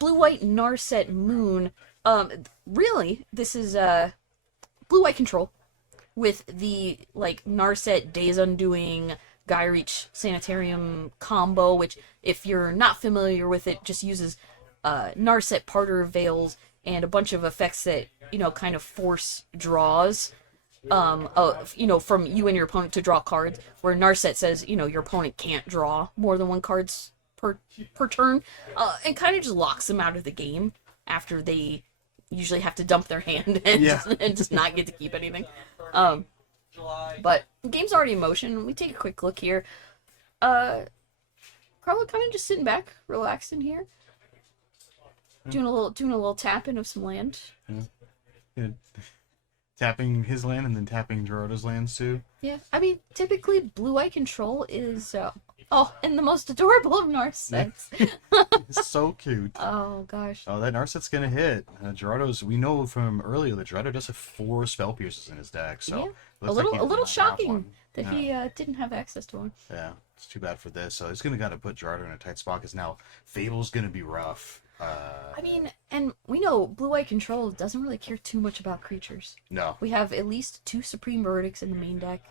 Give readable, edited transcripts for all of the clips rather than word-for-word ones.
blue-white Narset Moon. Really, this is blue-white control with the like Narset Days Undoing Reach Sanitarium combo, which if you're not familiar with it, just uses Narset Parter Veils and a bunch of effects that kind of force draws from you and your opponent to draw cards, where Narset says, your opponent can't draw more than one cards per turn, and kind of just locks them out of the game after they usually have to dump their hand and, and just not get to keep anything. But the game's already in motion. We take a quick look here. Carlo kind of just sitting back, relaxing here, doing a little tapping of some land. Yeah. Tapping his land and then tapping Gerardo's lands too. Yeah, I mean, typically blue-eye control is and the most adorable of Narsets. It's so cute. Oh gosh. Oh, that Narset's gonna hit. Gerardo's. We know from earlier that Gerardo does have 4 spell pierces in his deck, so yeah. A little shocking that he didn't have access to one. Yeah, it's too bad for this. So he's gonna gotta put Gerardo in a tight spot because now Fable's gonna be rough. I mean, and we know blue-eye control doesn't really care too much about creatures. No. We have at least 2 Supreme Verdicts in the main deck.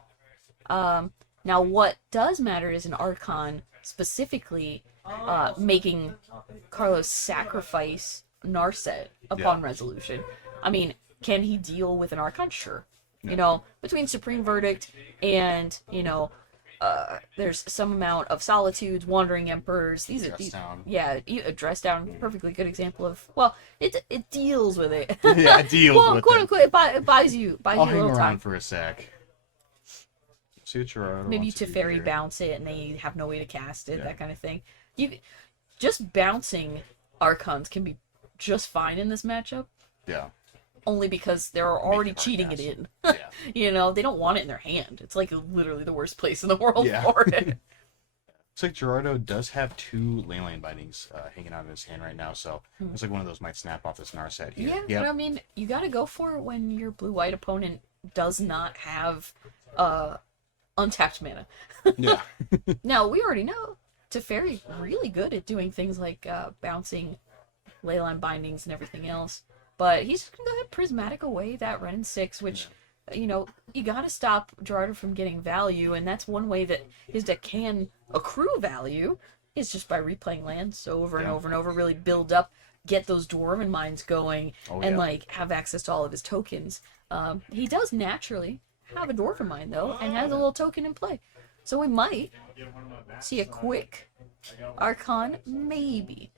Now what does matter is an Archon, specifically making Carlos sacrifice Narset upon resolution. I mean, can he deal with an Archon? Sure. Yeah. Between Supreme Verdict and, there's some amount of Solitudes, Wandering Emperors. These are Dress Down, perfectly good example of, it deals with it. Yeah, it deals with quote unquote, it buys you I'll a hang little around time for a sec. See what Gerardo maybe wants to do Teferi here. bounce it and they have no way to cast it, that kind of thing. You just bouncing Archons can be just fine in this matchup. Yeah. Only because they're already cheating it in. Yeah. They don't want it in their hand. It's like literally the worst place in the world for it. Looks like Gerardo does have 2 lane bindings hanging out of his hand right now, so looks like one of those might snap off this Narset here. Yeah, but I mean, you gotta go for it when your blue-white opponent does not have untapped mana. Yeah. Now, we already know Teferi really good at doing things like bouncing leyline bindings and everything else. But he's just going to go ahead Prismatic away that Ren 6, which, you got to stop Gerardo from getting value, and that's one way that his deck can accrue value, is just by replaying lands over and over and over, really build up, get those Dwarven Mines going, and, have access to all of his tokens. He does naturally have a Dwarven Mine, though, and has a little token in play. So we might see a quick Archon, maybe.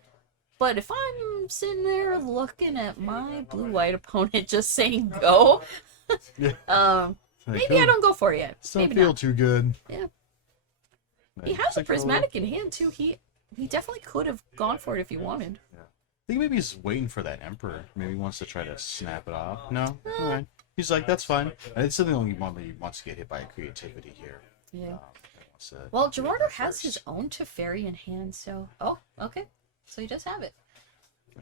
But if I'm sitting there looking at my blue-white opponent just saying go, maybe I don't go for it yet. Doesn't feel too good. Yeah. He has a Prismatic in hand, too. He definitely could have gone for it if he wanted. Yeah. I think maybe he's waiting for that Emperor. Maybe he wants to try to snap it off. No? Alright. He's like, that's fine. It's something only he wants to get hit by creativity here. Yeah. Well, Gerardo has his own Teferi in hand, so... Oh, okay. So he does have it. Go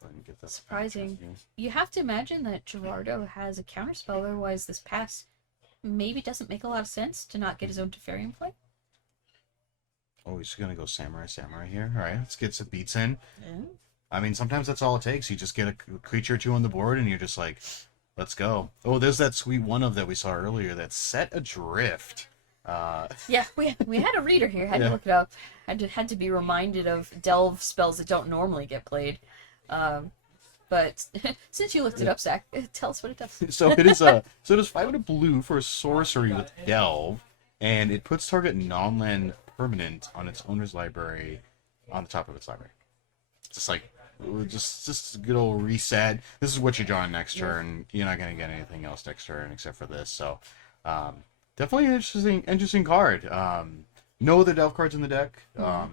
ahead and get that. Surprising. You have to imagine that Gerardo has a counterspell, otherwise this pass maybe doesn't make a lot of sense to not get his own Teferi in play. Oh, he's gonna go Samurai here. Alright, let's get some beats in. Yeah. I mean, sometimes that's all it takes. You just get a creature or 2 on the board and you're just like, let's go. Oh, there's that sweet one of that we saw earlier, that Set Adrift. Yeah, we had a reader here. Had to look it up. Had to be reminded of delve spells that don't normally get played. But since you looked it up, Zach, tell us what it does. So it is so it is 5 and a blue for a sorcery with delve, and it puts target non-land permanent on its owner's library on the top of its library. Just like just a good old reset. This is what you're drawing next turn. You're not gonna get anything else next turn except for this. So definitely an interesting card. No other delve cards in the deck,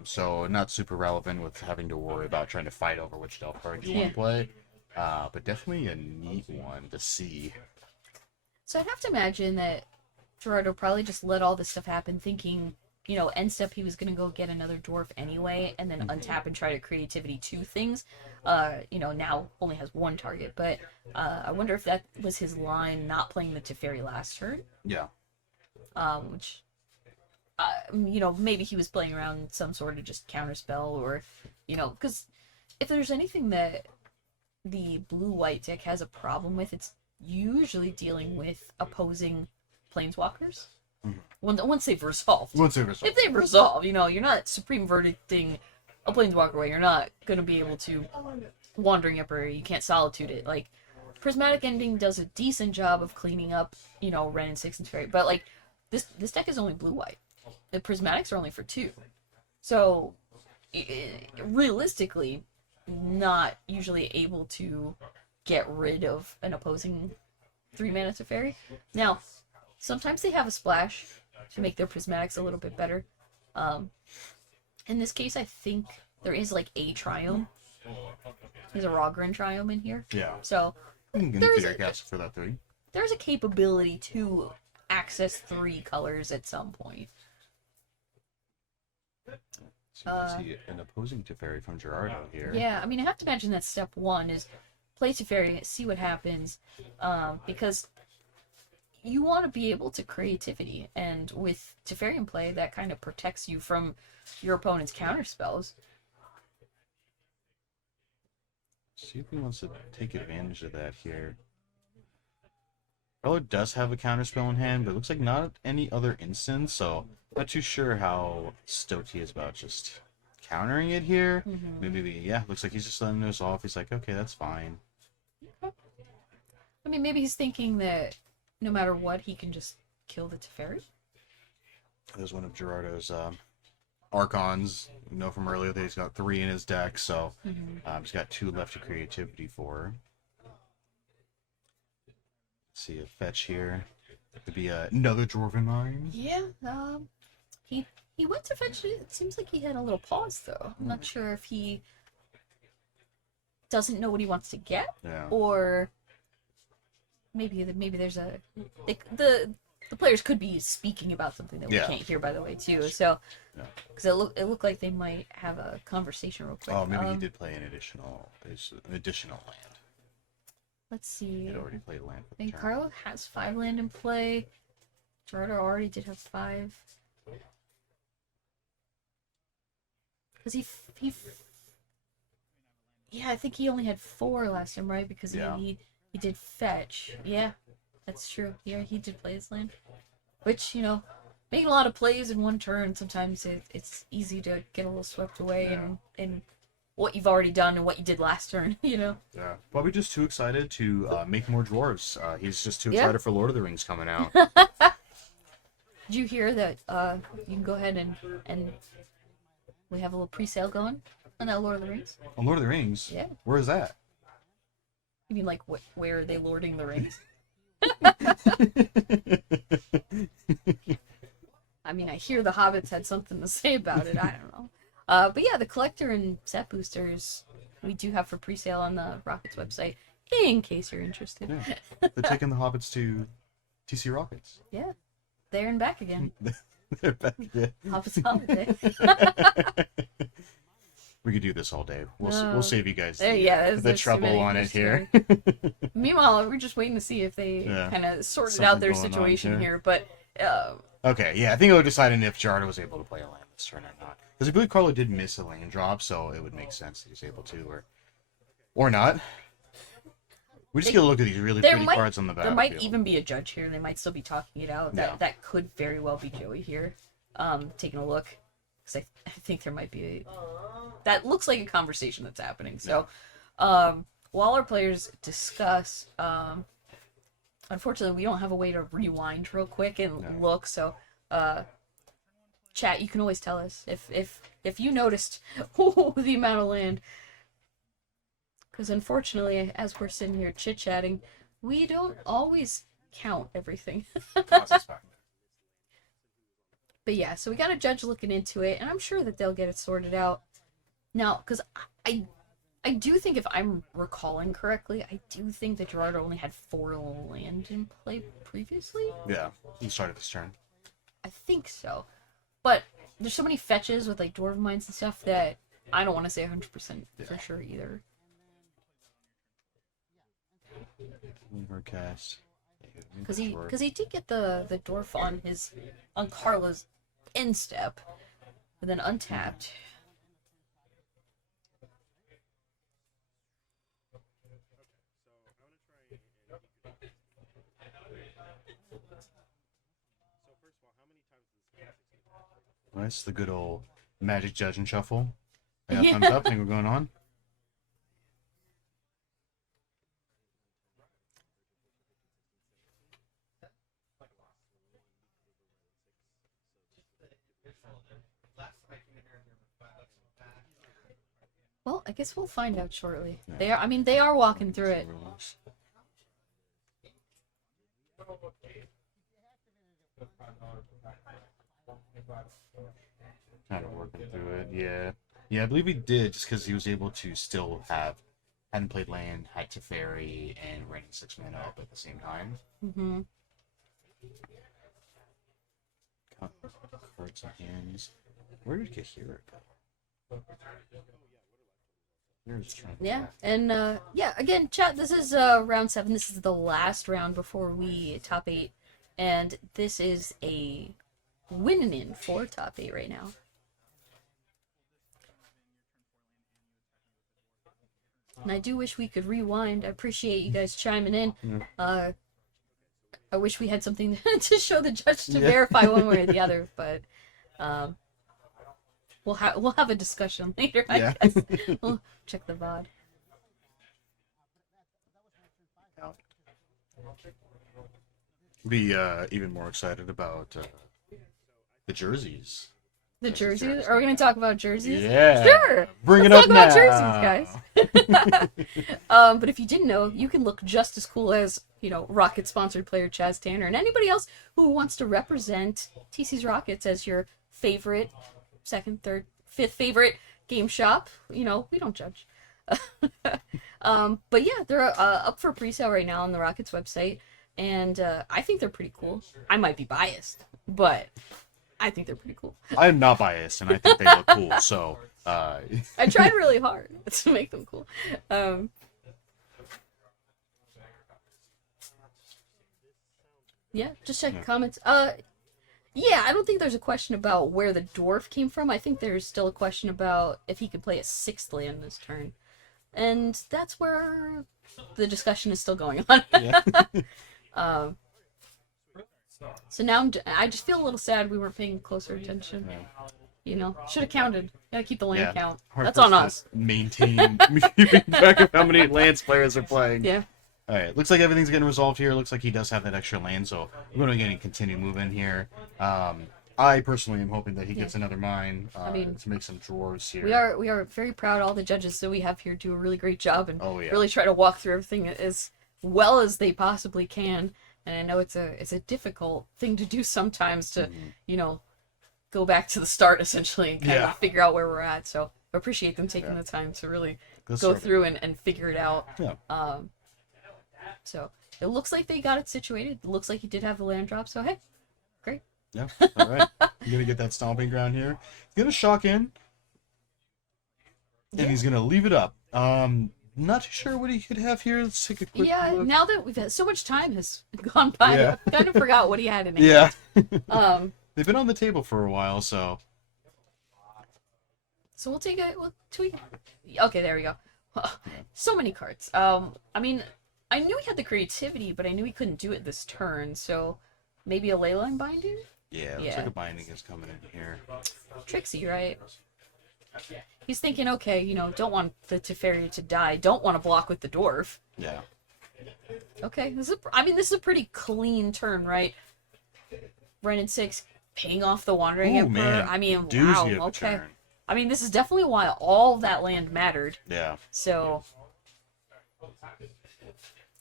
so not super relevant with having to worry about trying to fight over which delve card you want to play. But definitely a neat one to see. So I'd have to imagine that Gerardo probably just let all this stuff happen, thinking, end step he was going to go get another dwarf anyway, and then untap and try to creativity 2 things. Now only has 1 target, but I wonder if that was his line, not playing the Teferi last turn. Yeah. Which, maybe he was playing around some sort of just counterspell, or, because if there's anything that the blue-white deck has a problem with, it's usually dealing with opposing planeswalkers. Once they've resolved. If they've resolved, you know, you're not supreme verdicting a planeswalker away. You're not going to be able to Wandering Emperor. You can't solitude it. Like, Prismatic Ending does a decent job of cleaning up, you know, Ren and Six and Fairy. But, like, this deck is only blue-white. The Prismatics are only for 2. So, realistically, not usually able to get rid of an opposing 3-mana Teferi. Now, sometimes they have a splash to make their Prismatics a little bit better. In this case, I think there is like a Triome. There's a Rogren Triome in here. Yeah. So there's a for that 3. There's a capability to access 3 colors at some point. So you can see an opposing Teferi from Gerardo here. Yeah, I mean, I have to imagine that step 1 is play Teferi, see what happens, because you want to be able to creativity, and with Teferi in play, that kind of protects you from your opponent's counter spells. See if he wants to take advantage of that here. Carlo does have a counterspell in hand, but it looks like not any other instance, so not too sure how stoked he is about just countering it here. Maybe, yeah, looks like he's just letting us off. He's like, okay, that's fine. I mean, maybe he's thinking that no matter what, he can just kill the Teferi. There's one of Gerardo's Archons. You know from earlier that he's got 3 in his deck, so he's got 2 left to creativity for. Let's see a fetch here. Could be another Dwarven Mine. Yeah, he went to fetch it. It seems like he had a little pause, though. I'm not sure if he doesn't know what he wants to get, or maybe there's a the players could be speaking about something that we can't hear, by the way, too. So, because it looked like they might have a conversation real quick. Oh, maybe he did play an additional land. Let's see. He already played land. I think Carlo has 5 land in play. Gerardo already did have 5. Because yeah, I think he only had 4 last time, right? Because he did fetch. Yeah, that's true. Yeah, he did play his land. Which, you know, making a lot of plays in one turn, sometimes it's easy to get a little swept away in what you've already done and what you did last turn, you know? Yeah. Probably just too excited to make more dwarves. He's just too excited for Lord of the Rings coming out. Did you hear that you can go ahead and we have a little pre-sale going on that Lord of the Rings? On Lord of the Rings? Yeah. Where is that? You mean like where are they lording the rings? I mean, I hear the Hobbits had something to say about it. I don't know. But yeah, the collector and set boosters we do have for pre-sale on the Rockets website, in case you're interested. Yeah. They're taking the Hobbits to TC Rockets. Yeah. There and back again. They're back again. Hobbits holiday. We could do this all day. We'll save you guys the trouble on it here. Meanwhile, we're just waiting to see if they kind of sorted out their situation here. But okay, yeah, I think I would decide if Gerardo was able to play a land this turn or not. Because I believe Carlo did miss a land drop, so it would make sense that he's able to, or not. We just get a look at these really pretty cards on the battlefield. There might even be a judge here. They might still be talking it out. That could very well be Joey here, taking a look. Because I think there might be that looks like a conversation that's happening. So, while our players discuss, unfortunately, we don't have a way to rewind real quick and look. So, chat, you can always tell us if you noticed the amount of land. Because unfortunately, as we're sitting here chit-chatting, we don't always count everything. But yeah, so we got a judge looking into it, and I'm sure that they'll get it sorted out. Now, because I do think, if I'm recalling correctly, I do think that Gerardo only had 4 land in play previously. Yeah, he started this turn. I think so. But there's so many fetches with like Dwarven Mines and stuff that I don't want to say 100% for sure either. Cast. Because he did get the dwarf on Carla's end step, and then untapped. That's the good old Magic Judge and Shuffle. I got Yeah. thumbs up. Think we're going on. Well, I guess we'll find out shortly. They are. I mean, they are walking through it. Kind of working through it. Yeah. Yeah, I believe he did just because he was able to still hadn't played land, had Teferi, and Raining 6 mana up at the same time. Mm-hmm. Cards in hands. Where did Kahira go? Yeah, and yeah, again, chat. This is round 7. This is the last round before we top 8, and this is a win-in for top 8 right now. And I do wish we could rewind. I appreciate you guys chiming in. Yeah. I wish we had something to show the judge to verify one way or the other, but we'll have a discussion later. I guess. We'll check the VOD. Be even more excited about the jerseys. The jerseys? Are we going to talk about jerseys? Yeah. Sure. Bring Let's it up talk now. about jerseys, guys. But if you didn't know, you can look just as cool as, Rocket sponsored player Chaz Tanner and anybody else who wants to represent TC's Rockets as your favorite, second, third, fifth favorite game shop. We don't judge. But yeah, they're up for pre-sale right now on the Rockets website, and I think they're pretty cool. I might be biased, but I think they're pretty cool. I'm not biased, and I think they look cool, so... I tried really hard to make them cool. Yeah, just check the comments. Yeah, I don't think there's a question about where the dwarf came from. I think there's still a question about if he could play a 6th land this turn. And that's where the discussion is still going on. Yeah. So now I just feel a little sad we weren't paying closer attention. Should have counted. Gotta keep the land count. Hard That's for on to us. Maintain keeping track of how many lands players are playing. Yeah. All right, looks like everything's getting resolved here. Looks like he does have that extra land, so we're going to continue moving here. I personally am hoping that he gets another mine to make some drawers here. We are very proud. All the judges that we have here do a really great job and yeah. really try to walk through everything as well as they possibly can. And I know it's a difficult thing to do sometimes to go back to the start essentially and kind of figure out where we're at. So I appreciate them taking the time to really go through and figure it out. Yeah. So it looks like they got it situated. It looks like he did have the land drop. So hey, great. Yeah. All right. You're gonna get that stomping ground here. He's gonna shock in, and he's gonna leave it up. Not sure what he could have here. Let's take a quick look. Now that we've had so much time has gone by, I kind of forgot what he had in it. Yeah. They've been on the table for a while, so. So we'll tweak. Okay, there we go. So many cards. I mean, I knew he had the creativity, but I knew he couldn't do it this turn. So maybe a Leyline Binding. Yeah, looks like a binding is coming in here. Tricksy, right? He's thinking, okay, don't want the Teferi to die. Don't want to block with the dwarf. Yeah. Okay, this is a pretty clean turn, right? Renin 6, paying off the Wandering Emperor. Man. I mean, Doozy wow, of a okay. turn. I mean, this is definitely why all that land mattered. Yeah. So,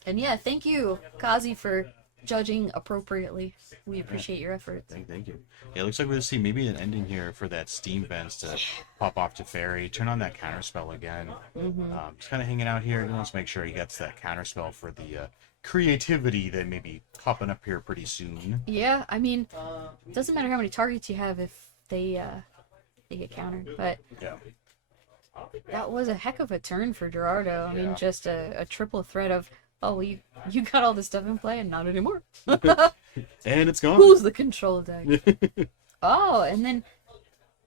and yeah, thank you, Kazi, for judging appropriately. We appreciate your efforts. Thank you. Yeah, it looks like we're going to see maybe an ending here for that Steam Vents to pop off to Fairy, turn on that counterspell again. Just kind of hanging out here. He wants to make sure he gets that counterspell for the creativity that may be popping up here pretty soon. Yeah, I mean, it doesn't matter how many targets you have if they get countered, but that was a heck of a turn for Gerardo. I mean, just a triple threat of, oh, well, you got all this stuff in play and not anymore. And it's gone. Who's the control deck? Oh, and then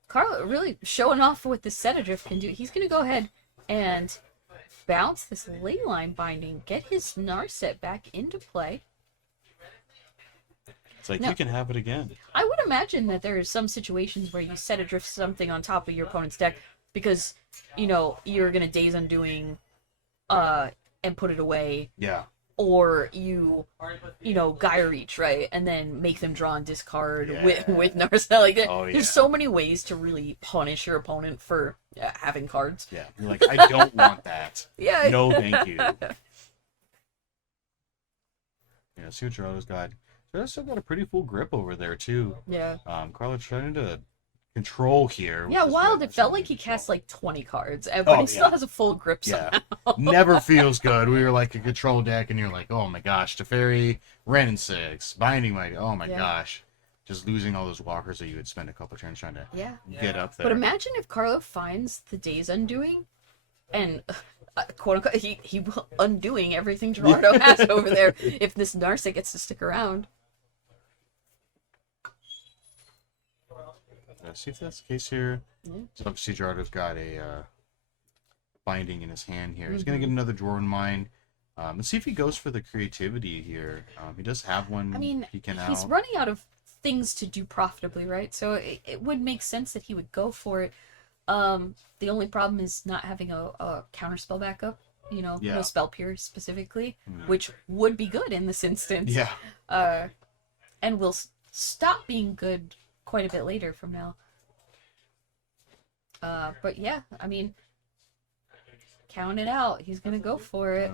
Carlo really showing off what this Setadrift can do. He's going to go ahead and bounce this Leyline Binding, get his Narset back into play. It's like, No. you can have it again. I would imagine that there are some situations where you set adrift something on top of your opponent's deck because, you know, you're gonna Days Undoing, and put it away, Yeah. or you know, Gaia Reach, right, and then make them draw and discard with Narset. Like, there's so many ways to really punish your opponent for having cards. Yeah. You're like, I don't want that. Yeah. No, thank you. Yeah, see what Gerardo's got. Gerardo's still got a pretty full grip over there, too. Yeah. Carlo's trying to control here. Yeah, Wild, it felt like he cast like 20 cards, but he still has a full grip somehow. Never feels good. We were like a control deck, and you're like, oh my gosh, Teferi, Ren and 6, Binding Might, oh my gosh. Just losing all those walkers that you would spend a couple turns trying to get up there. But imagine if Carlo finds the Days Undoing, and quote unquote, he will undoing everything Gerardo has over there if this Narset gets to stick around. See if that's the case here. Yeah. So obviously Gerardo's got a binding in his hand here. He's going to get another drawer in mind. Let's see if he goes for the creativity here. He does have one. I mean, he's running out of things to do profitably, right? So it would make sense that he would go for it. The only problem is not having a counterspell backup, you know, no spell peer specifically, which would be good in this instance. Yeah. And will stop being good quite a bit later from now. But yeah, I mean, count it out. He's gonna go for it.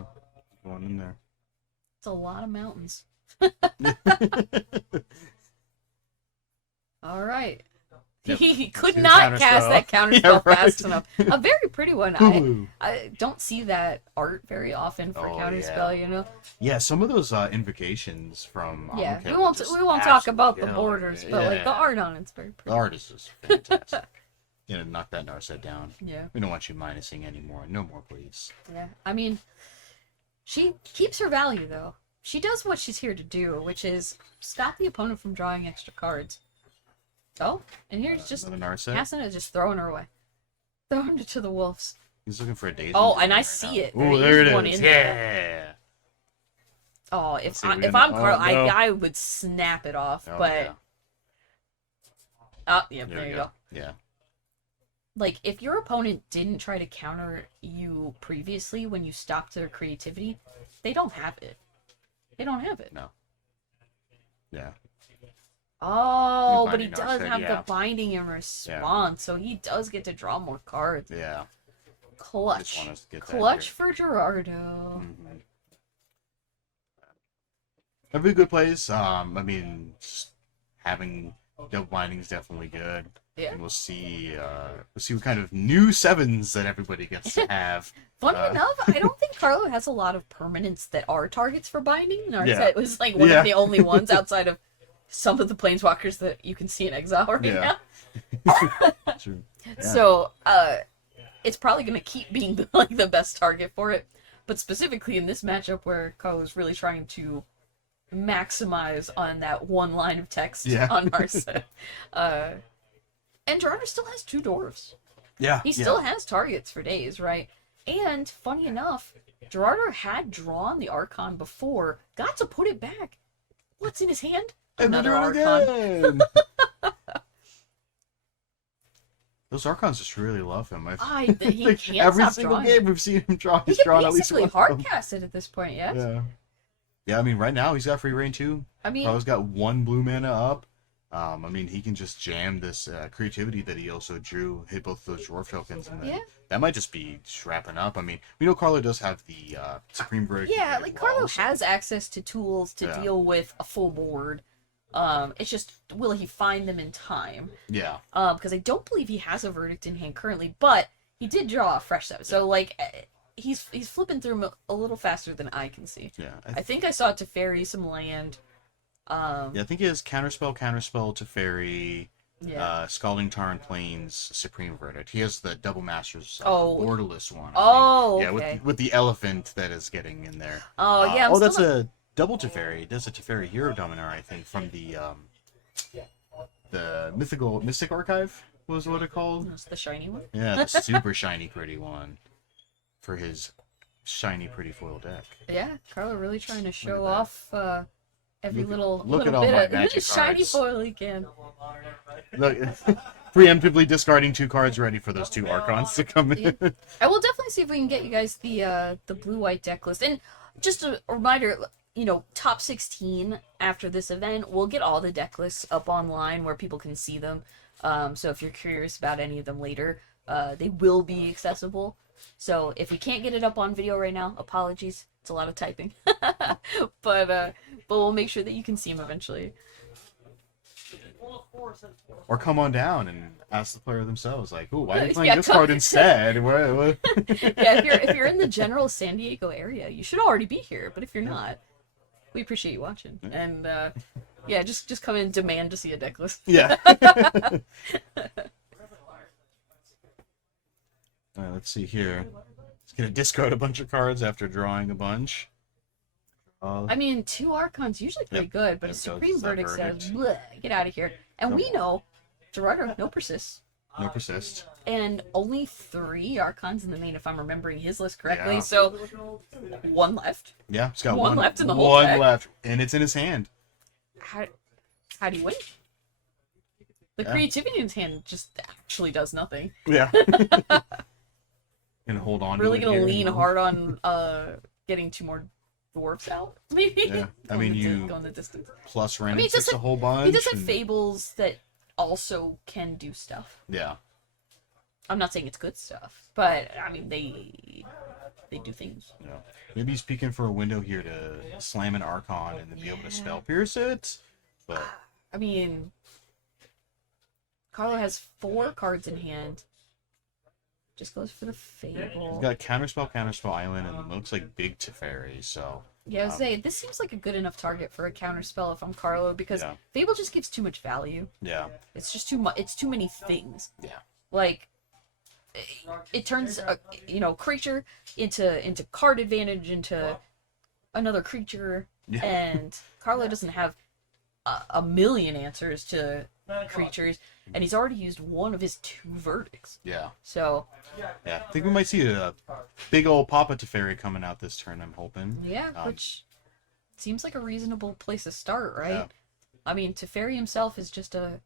Going in there. It's a lot of mountains. All right. Yep. He could not cast that counterspell fast enough. A very pretty one. I don't see that art very often for counterspell, you know. Yeah, some of those invocations from we won't talk about the borders, but like the art on it's very pretty. The art is just fantastic. You know, knock that Narset down. Yeah. We don't want you minusing anymore. No more, please. Yeah. I mean, she keeps her value though. She does what she's here to do, which is stop the opponent from drawing extra cards. Oh, and here's just casting it, just throwing her away. Throwing it to the wolves. He's looking for a Days. Oh, and I see it. Oh, there it one is. In yeah. there. Oh, if I'm Carl, I would snap it off, but there you go. Yeah. Like, if your opponent didn't try to counter you previously when you stopped their creativity, they don't have it. They don't have it. No. Yeah. Oh, but he does have the binding in response, so he does get to draw more cards. Yeah. Clutch. Clutch for Gerardo. Mm-hmm. That'd be good plays. I mean, just having double binding is definitely good. Yeah. And we'll see what kind of new sevens that everybody gets to have. Funny enough, I don't think Carlo has a lot of permanents that are targets for binding. Narset was like one of the only ones outside of some of the planeswalkers that you can see in exile right now. True. Yeah. So, it's probably going to keep being like the best target for it. But specifically in this matchup where Carlo's really trying to maximize on that one line of text on Narset. And Gerardo still has 2 dwarves. Yeah. He still has targets for days, right? And, funny enough, Gerardo had drawn the Archon before, got to put it back. What's in his hand? Another Archon. Those Archons just really love him. He can't every stop single drawing. game we've seen him draw. He's He drawn can at least basically one. hardcast it at this point, yes? Yeah, I mean, right now he's got free reign too. I mean, Carlo's got 1 blue mana up. I mean, he can just jam this creativity that he also drew, hit both of those dwarf tokens, and then that might just be wrapping up. I mean, we know Carlo does have the Supreme Verdict. Yeah, like Carlo has access to tools to deal with a full board. It's just, will he find them in time? Yeah. Because I don't believe he has a verdict in hand currently, but he did draw a fresh set. So, like, he's flipping through them a little faster than I can see. Yeah. I think I saw Teferi some land. Yeah, I think he has Counterspell, Teferi, Scalding Tarn Plains, Supreme Verdict. He has the Double Masters borderless one. Okay. Yeah, with the elephant that is getting in there. Oh, yeah. That's a double Teferi. That's a Teferi Hero Dominar, I think, from the Mystic Archive was what it called. That's the shiny one? Yeah, the super shiny pretty one for his shiny pretty foil deck. Yeah, Carlo really trying to show off Every Look little at all bit my of magic shiny cards. foil you can. Look, preemptively discarding 2 cards, ready for those 2 Archons to come in. Yeah. I will definitely see if we can get you guys the blue-white deck list. And just a reminder, you know, top 16 after this event, we'll get all the deck lists up online where people can see them. So if you're curious about any of them later, they will be accessible. So if we can't get it up on video right now, apologies. It's a lot of typing. but we'll make sure that you can see them eventually. Or come on down and ask the player themselves, like, "Ooh, why are you playing Yeah, this come- card instead?" What? Yeah, if you're in the general San Diego area, you should already be here. But if you're not, we appreciate you watching. And yeah, just come in and demand to see a deck list. Yeah. Let's see here. It's gonna discard a bunch of cards after drawing a bunch. I mean, 2 Archons usually pretty Yep. good, but Yep, a Supreme goes the Verdict verdict. says, bleh, get out of here. And we know Gerardo no persists. No persist. And only 3 Archons in the main, if I'm remembering his list correctly. Yeah. So 1 left. Yeah, he's got One one left in the whole one deck? left, and it's in his hand. How do you win? The Yeah. creativity in his hand just actually does nothing. Yeah. Gonna hold on. Really to it gonna here. lean hard on getting 2 more dwarfs out, maybe. Yeah, I mean, going the distance. Plus I mean, Renix a whole bunch. He does have and- fables that also can do stuff. Yeah. I'm not saying it's good stuff, but I mean they do things. Yeah. Maybe he's peeking for a window here to slam an Archon and then be able to spell pierce it. But I mean, Carlo has 4 cards in hand. Just goes for the fable. he's got Counterspell Island, and it looks like Big Teferi, so... Yeah, I was saying, this seems like a good enough target for a counterspell if I'm Carlo, because Yeah. Fable just gives too much value. Yeah. It's just too much. It's too many things. Yeah. Like, it turns a creature into card advantage, into another creature, Yeah. and Carlo doesn't have a million answers to creatures, and he's already used one of his 2 verdicts. Yeah. So Yeah. I think we might see a big old Papa Teferi coming out this turn, I'm hoping. yeah, which seems like a reasonable place to start, right? Yeah. I mean, Teferi himself is just a,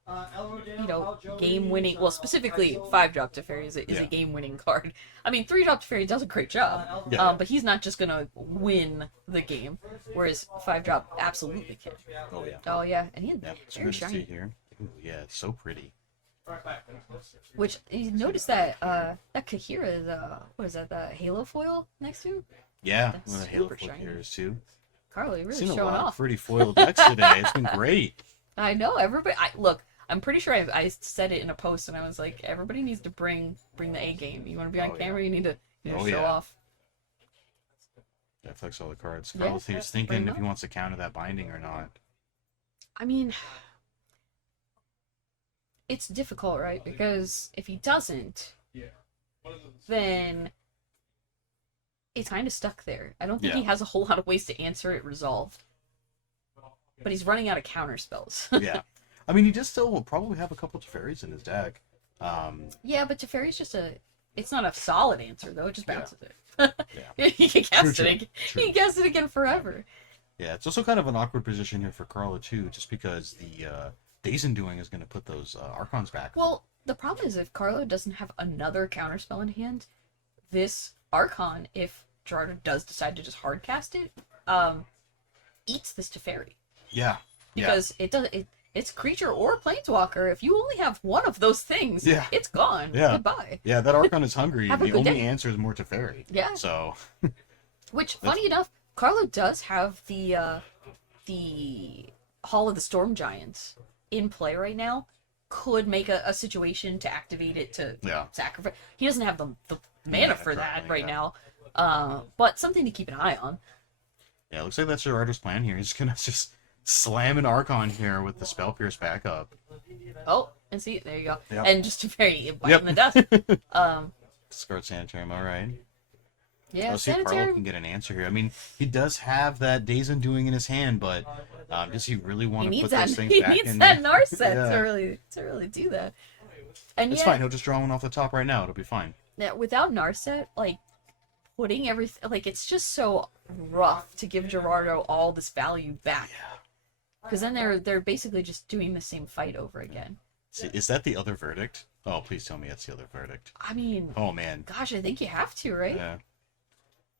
game-winning... Well, specifically, 5-drop Teferi is a Yeah. game-winning card. I mean, 3-drop Teferi does a great job, Yeah. but he's not just gonna win the game, whereas 5-drop absolutely can. Oh, yeah. Oh, yeah, and Yeah. So very we're gonna see shiny. here. Ooh, yeah, it's so pretty. Which, you notice that, that Kahira is, what is that, the Halo foil next to him? Yeah. That's One of the Halo super foil shiny. heroes, too. Carlo, you're really Seen a showing lot of off. pretty foil decks today. It's been great. I know, everybody... Look, I'm pretty sure I said it in a post, and I was like, everybody needs to bring the A game. You want to be on Oh, yeah. camera, you need to Oh, show yeah. off. Yeah, flex all the cards. Yeah, Carlos here's bring thinking them if he up. wants to counter that binding or not. I mean, it's difficult, right? Because if he doesn't, then it's kind of stuck there. I don't think he Yeah. has a whole lot of ways to answer it resolved. But he's running out of counter spells. Yeah. I mean, he just still will probably have a couple Teferis in his deck. Yeah, but Teferi's just it's not a solid answer, though. It just Yeah. bounces it. Yeah. He can cast True, it again. true. He can cast it again forever. Yeah, it's also kind of an awkward position here for Carla, too, just because the Days Undoing is going to put those Archons back. Well, the problem is if Carlo doesn't have another counterspell in hand, this Archon, if Gerardo does decide to just hardcast it, eats this Teferi. Yeah. Because it's creature or planeswalker. If you only have one of those things, Yeah. it's gone. Yeah. Goodbye. Yeah, that Archon is hungry. Have a The good only day. answer is more Teferi. Yeah. So, Which, funny enough, Carlo does have the Hall of the Storm Giants in play right now. Could make a situation to activate it to yeah. sacrifice. He doesn't have the mana Yeah, for that currently, right yeah. now. But something to keep an eye on. Yeah, it looks like that's Gerardo's plan here. He's going to just slam an Archon here with the Spell Pierce backup. Oh, and see, there you go. Yep. And just very bite Yep. in the dust. Discard Sanitarium, alright. Yeah, Let's see if Carlo Sanitarium. can get an answer here. I mean, he does have that Days Undoing in his hand, but does he really want He to put needs that. those things He back needs in? that Narset Yeah. to really do that. And It's yet, fine. He'll just draw one off the top right now. It'll be fine. yeah, without Narset, like putting everything, like it's just so rough to give Gerardo all this value back. Because then they're basically just doing the same fight over again. See, is that the other verdict? Oh, please tell me that's the other verdict. I mean, Oh man. gosh, I think you have to, right? Yeah.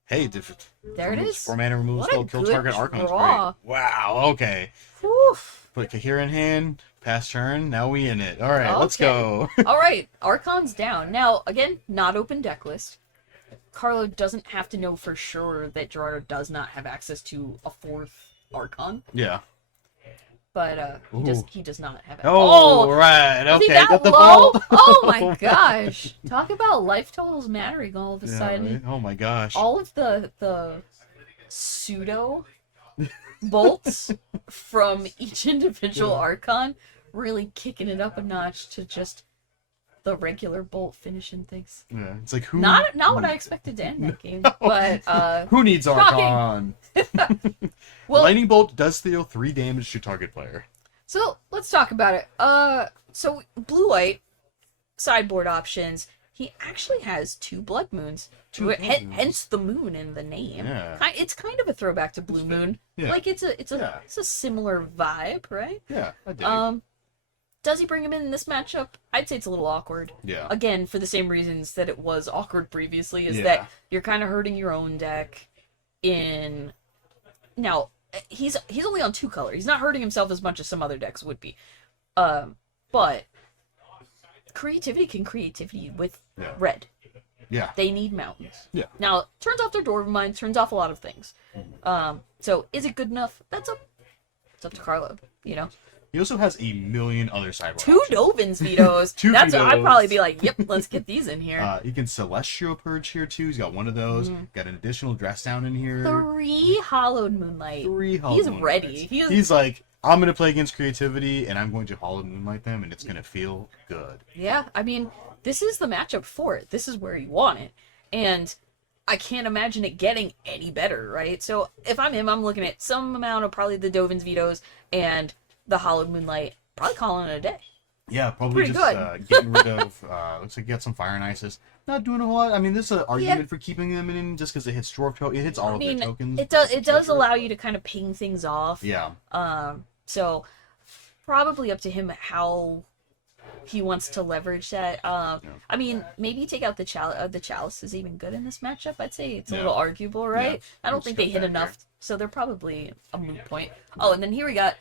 Hey, There it is. 4-mana remove What a spell, kill good target Archon's draw. great. Wow, okay. Whew. Put Kahir in hand, pass turn, now we in it. Alright, let's go. All right, Archon's down. Now, again, not open deck list. Carlo doesn't have to know for sure that Gerardo does not have access to a 4th Archon. Yeah. But he does not have it. Oh, right. Was he Okay, that got the low? ball. Oh my gosh. Talk about life totals mattering all of a Yeah, sudden. right? Oh my gosh. All of the pseudo bolts from each individual Archon really kicking it up a notch to just the regular bolt finishing things. Yeah, it's like who? Not what I expected to end that game, but who needs shocking. Archon? Well, Lightning Bolt does deal 3 damage to target player. so let's talk about it. So blue-white sideboard options. He actually has 2 Blood Moons. Hence the moon in the name. Yeah. It's kind of a throwback to Blue Moon. Yeah. Like it's a similar vibe, right? Yeah, I dig. Does he bring him in this matchup? I'd say it's a little awkward. Yeah. Again, for the same reasons that it was awkward previously, is Yeah. that you're kind of hurting your own deck in... Now, he's only on 2 color. He's not hurting himself as much as some other decks would be. But creativity can creativity with red. Yeah. They need mountains. Yeah. Now, turns off their Dwarven Mines, turns off a lot of things. So is it good enough? It's up to Carlo, you know? He also has a million other sideboard 2 options. Dovins vetoes. 2 That's what I'd vetoes. probably be like, yep, let's get these in here. You can Celestial Purge here too. He's got one of those. Got an additional dress down in here. 3 Hollowed Moonlight. 3 Hollowed He's Moonlights. ready. He's like, I'm gonna play against creativity, and I'm going to Hollowed Moonlight them, and it's gonna feel good. Yeah, I mean, this is the matchup for it. This is where you want it. And I can't imagine it getting any better, right? So if I'm him, I'm looking at some amount of probably the Dovin's vetoes and the Hollowed Moonlight. Probably calling it a day. Yeah, probably Pretty just getting rid of. Looks like you got some Fire and Isis. Not doing a whole lot. I mean, this is an argument for keeping them in just because it hits Dwarf token. It hits all of their tokens. It does allow you to kind of ping things off. Yeah. So probably up to him how he wants to leverage that. I mean, maybe take out the chalice is even good in this matchup. I'd say it's a little arguable, right? Yeah. I don't think they hit enough, so they're probably a moot point. Oh, and then here we got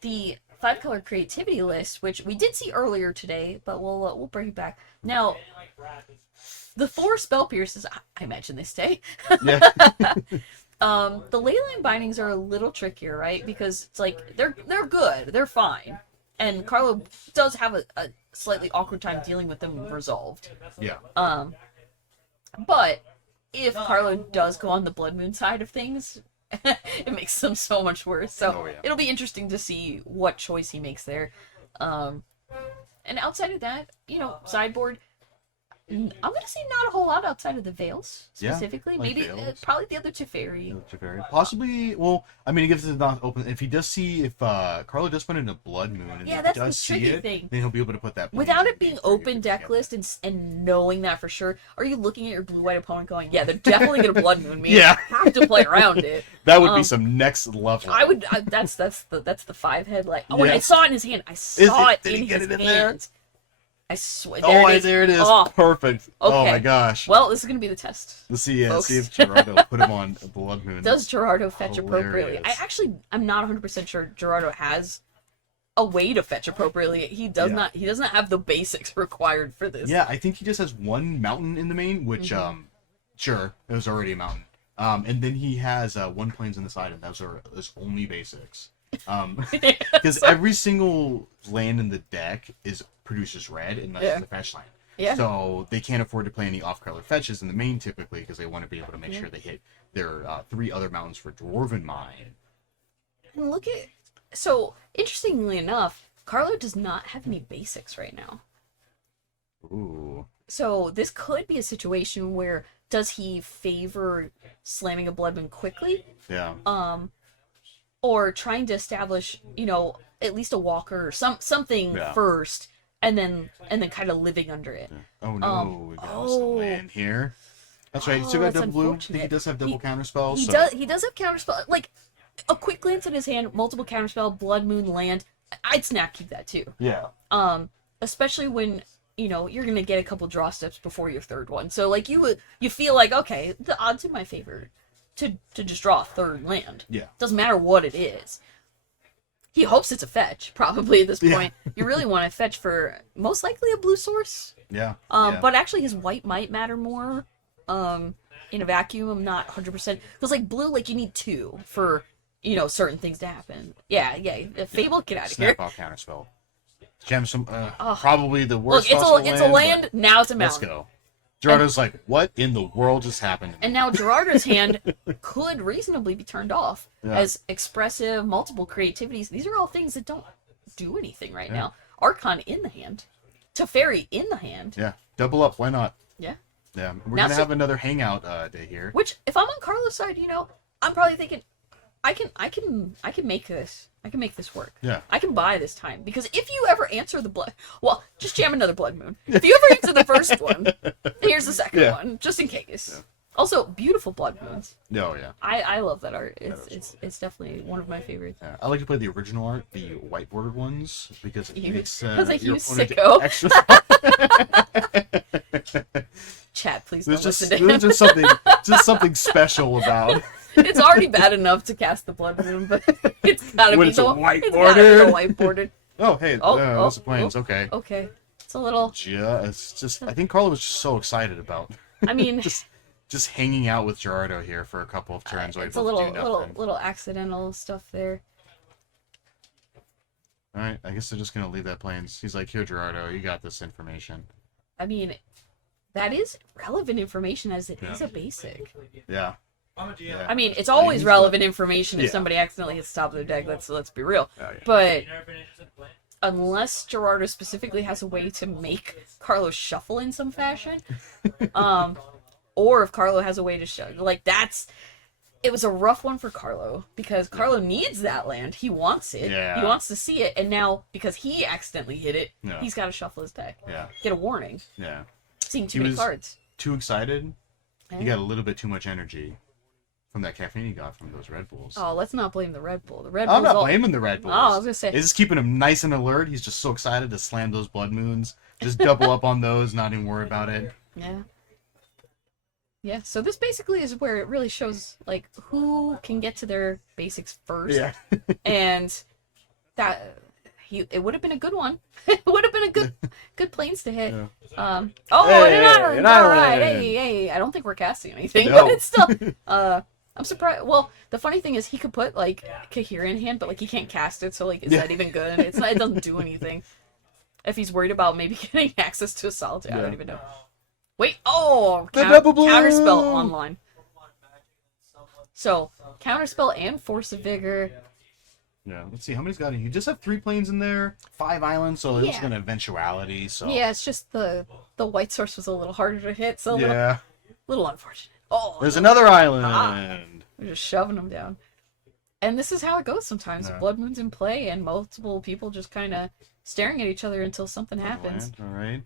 the 5-color creativity list, which we did see earlier today, but we'll bring it back. Now, the 4 spell pierces, I imagine they stay. Yeah. The leyline bindings are a little trickier, right? Because it's like they're good, they're fine, and Carlo does have a slightly awkward time dealing with them resolved. Yeah. But if Carlo does go on the Blood Moon side of things, it makes them so much worse. So it'll be interesting to see what choice he makes there. And outside of that, sideboard, I'm gonna say not a whole lot outside of the Veils specifically. Yeah, like Maybe Veils. probably the other Teferi. Possibly. Well, I mean, it gives it not open. If he does see if Carlo does put in a Blood Moon, and Yeah, he that's does the see tricky it, thing. then he'll be able to put that Without it Blaze being in for you open to deck together. list and knowing that for sure, are you looking at your blue-white opponent going, yeah, they're definitely gonna Blood Moon me. Yeah. I have to play around it. That would be some next level. That's the 5-head. Like, when I Yeah. saw it in his hand, I saw it Did he in get his it in there? hand. I swear. There it is. Oh, Perfect. Oh okay. my gosh. well, this is gonna be the test. Let's see. folks. See if Gerardo put him on a Blood Moon. Does Gerardo fetch appropriately? Hilarious. I'm not 100% sure Gerardo has a way to fetch appropriately. He does not. He doesn't have the basics required for this. Yeah, I think he just has one mountain in the main, which sure, it was already a mountain. And then he has 1 plains on the side, and those are his only basics. Because every single land in the deck produces red unless it's a fetch land. Yeah. So they can't afford to play any off-color fetches in the main typically because they want to be able to make sure they hit their 3 other mountains for Dwarven Mine. And look at so interestingly enough, Carlo does not have any basics right now. Ooh. So this could be a situation where does he favor slamming a Blood Moon quickly? Yeah. Or trying to establish, at least a walker or something first, and then kind of living under it. Oh no, we got some land here. That's right. He's still got that's double blue. I think he unfortunate. does have double counterspell. He So does have counterspell. Like, a quick glance at his hand, multiple counterspell, Blood Moon, land. I'd snap keep that too. Yeah. Especially when you're gonna get a couple draw steps before your third one. So like you feel like, okay, the odds in my favor to just draw a third land. Yeah. Doesn't matter what it is. He hopes it's a fetch, probably at this point. You really want to fetch for most likely a blue source. Yeah. But actually his white might matter more. In a vacuum, I'm not 100%. Because like blue, like you need 2 for, certain things to happen. Yeah. Fable, get out of here. Snap off counterspell. Gem some probably the Look, worst it's a land, now it's a let's mountain. go. Gerardo's like, what in the world just happened? And now Gerardo's hand could reasonably be turned off as expressive, multiple creativities. These are all things that don't do anything right now. Archon in the hand. Teferi in the hand. Yeah. Double up, why not? Yeah. Yeah. We're gonna have another hangout day here. Which, if I'm on Carlos' side, I'm probably thinking, I can make this. I can make this work. Yeah. I can buy this time. Because if you ever answer the just jam another Blood Moon. If you ever answer the first one, here's the second one, just in case. Yeah. Also, beautiful Blood Moons. Oh, yeah. I love that art. It's definitely one of my favorites. Yeah. I like to play the original art, the white bordered ones, because it makes your opponent sicko. Extra. Chat, please don't listen to him. There's just something special about. It's already bad enough to cast the Blood Moon, but it's gotta be the white bordered. White bordered. Oh, hey, that's the planes. Okay. Okay, it's a little. Yeah, it's just. I think Carlo was just so excited about. I mean, just hanging out with Gerardo here for a couple of turns. It's a little accidental stuff there. All right, I guess they're just gonna leave that planes. He's like, here, Gerardo, you got this information. I mean, that is relevant information as it is a basic. Yeah. I mean, it's always relevant information if somebody accidentally hits the top of their deck. Let's be real. Oh, yeah. But unless Gerardo specifically has a way to make Carlo shuffle in some fashion, or if Carlo has a way to it was a rough one for Carlo because Carlo needs that land. He wants it. Yeah. He wants to see it, and now because he accidentally hit it, he's got to shuffle his deck. Yeah. Get a warning. Yeah. Seeing too many cards. Too excited. He got a little bit too much energy. From that caffeine he got from those Red Bulls. Oh, let's not blame the Red Bull. The Red Bull. I'm not blaming the Red Bulls. Oh, I was gonna say. It's just keeping him nice and alert. He's just so excited to slam those Blood Moons. Just double up on those, not even worry about it. Yeah. Yeah, so this basically is where it really shows, like, who can get to their basics first. Yeah. And it would have been a good one. It would have been a good planes to hit. Yeah. All right. Hey, I don't think we're casting anything, No. but it's still, I'm surprised. Well, the funny thing is he could put, like, Kahir in hand, but, like, he can't cast it, so, like, is that even good? It doesn't do anything. If he's worried about maybe getting access to a solitaire, I don't even know. Wait, counterspell online. So, counterspell and Force of Vigor. Yeah, let's see, how many's got it? You just have 3 planes in there, 5 islands, so it's an eventuality, so... Yeah, it's just the white source was a little harder to hit, so little unfortunate. Oh, there's another island! We're just shoving them down. And this is how it goes sometimes. Yeah. Blood Moon's in play, and multiple people just kind of staring at each other until something happens. Alright.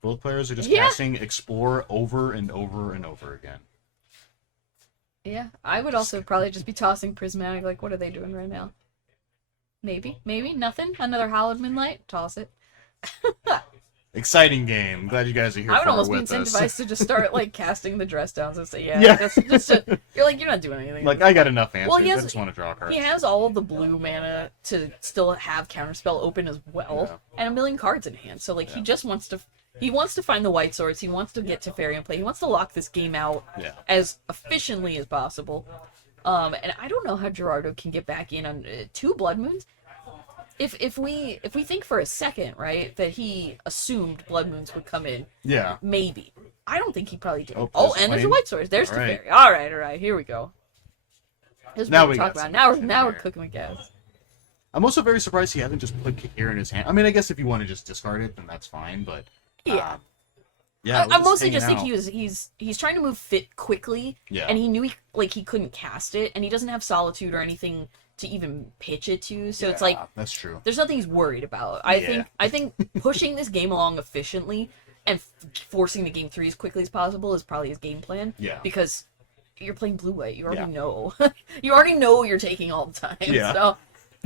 Both players are just casting Explore over and over and over again. Yeah, I would also probably just be tossing Prismatic, like, what are they doing right now? Maybe, nothing? Another Hallowed Moonlight? Toss it. Exciting game. Glad you guys are here I would for almost be with us. incentivized to just start, like, casting the dress downs and say, you're like, you're not doing anything. Like, I got enough answers, Well, I just want to draw cards. He has all of the blue mana to still have Counterspell open as well, and a million cards in hand, so, like, he just wants to... He wants to find the white swords. He wants to get Teferi in play. He wants to lock this game out as efficiently as possible. And I don't know how Gerardo can get back in on 2 Blood Moons. If we think for a second, right, that he assumed Blood Moons would come in. Yeah. Maybe. I don't think he probably did. Oh, and there's the white swords. There's Teferi. All right. Here we go. Here's now what we talk got about. Now we're cooking with gas. I'm also very surprised he hasn't just put Kahir in his hand. I mean, I guess if you want to just discard it, then that's fine, but... I'm mostly just think he's trying to move fit quickly, and he knew he couldn't cast it, and he doesn't have Solitude or anything to even pitch it to, so it's like that's true. There's nothing he's worried about. I think pushing this game along efficiently and forcing the game 3 as quickly as possible is probably his game plan. Yeah. Because you're playing blue-white. You already Yeah. know. You already know you're taking all the time. Yeah. So,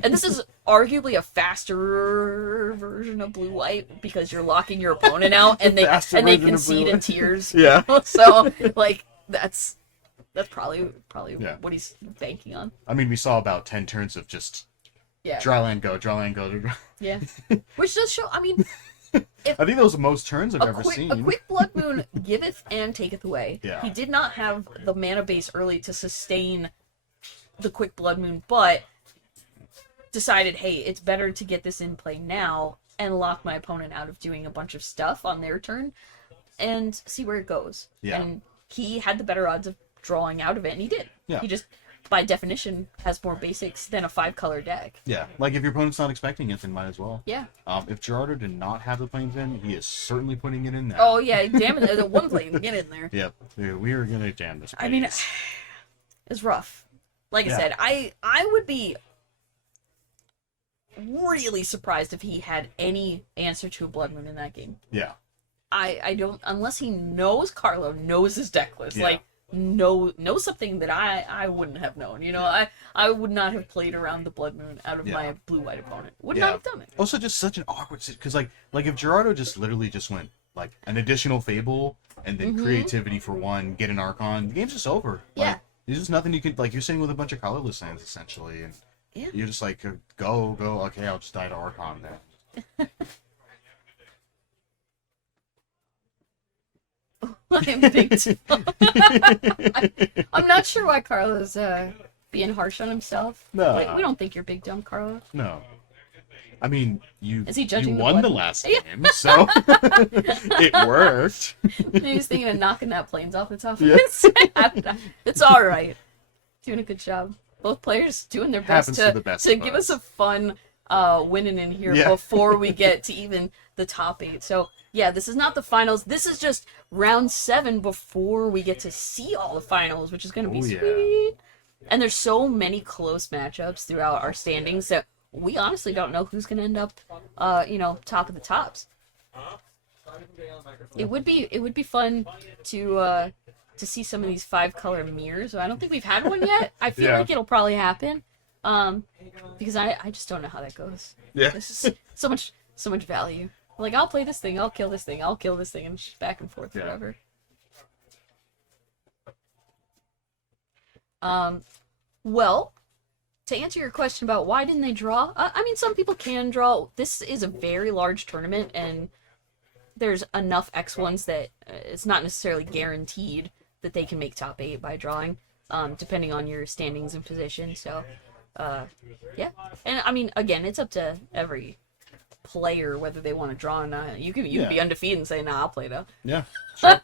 and this is arguably a faster version of blue-white because you're locking your opponent out, and they Faster and they version of concede in blue-white. tears. Yeah. So like that's probably Yeah. what he's banking on. I mean, we saw about 10 turns of just Yeah. drawland go, drawland go. Yeah. Which does show. I mean, I think that was the most turns I've ever a seen. quick blood moon giveth and taketh away. Yeah. He did not have the mana base early to sustain the quick blood moon, but decided, hey, it's better to get this in play now and lock my opponent out of doing a bunch of stuff on their turn and see where it goes. Yeah. And he had the better odds of drawing out of it, and he did. Yeah. He just, by definition, has more basics than a 5-color deck. Yeah, like if your opponent's not expecting it, then might as well. Yeah. If Gerardo did not have the planes in, he is certainly putting it in now. Oh, yeah, damn it, there's a one plane. Get in there. Yep, yeah, we are gonna jam this. I mean, phase. it's rough. Like I Yeah. said, I would be really surprised if he had any answer to a blood moon in that game. yeah, I don't, unless he knows Carlo knows his deck list, Yeah. like know something that I wouldn't have known. You know, I would not have played around the blood moon out of Yeah. my blue-white opponent. Would Yeah. not have done it. also just such an awkward because like if Gerardo just literally just went like an additional Fable and then creativity for one, get an Archon, the game's just over. Yeah. Like, there's just nothing you can like. You're sitting with a bunch of colorless lands essentially, and Yeah. you're just like go. Okay, I'll just die to Archon then. I'm big I'm not sure why Carlo's being harsh on himself. No. Like, we don't think you're big dumb, Carlo. No. I mean, you Is he judging you the won blood? the last Yeah. game, so it worked. He's thinking of knocking that planes off the top of Yeah. his head. It's all right. Doing a good job. Both players doing their best Happens to the best to of give us. us a fun winning in here Yeah. before we get to even the top 8. So yeah, this is not the finals. This is just round 7 before we get to see all the finals, which is going to be Oh, yeah. sweet. And there's so many close matchups throughout our standings that we honestly don't know who's going to end up, top of the tops. It would be fun to see some of these 5-color mirrors. I don't think we've had one yet. I feel Yeah. like it'll probably happen, because I just don't know how that goes. Yeah. There's just so much value. Like, I'll play this thing, I'll kill this thing, I'll kill this thing, and just back and forth Yeah. forever. Well, to answer your question about why didn't they draw, I mean, some people can draw. This is a very large tournament, and there's enough X1s that it's not necessarily guaranteed that they can make top 8 by drawing, depending on your standings and position. So, yeah. And, I mean, again, it's up to every player whether they want to draw or not. You can Yeah. be undefeated and say, nah, I'll play though. Yeah. Sure.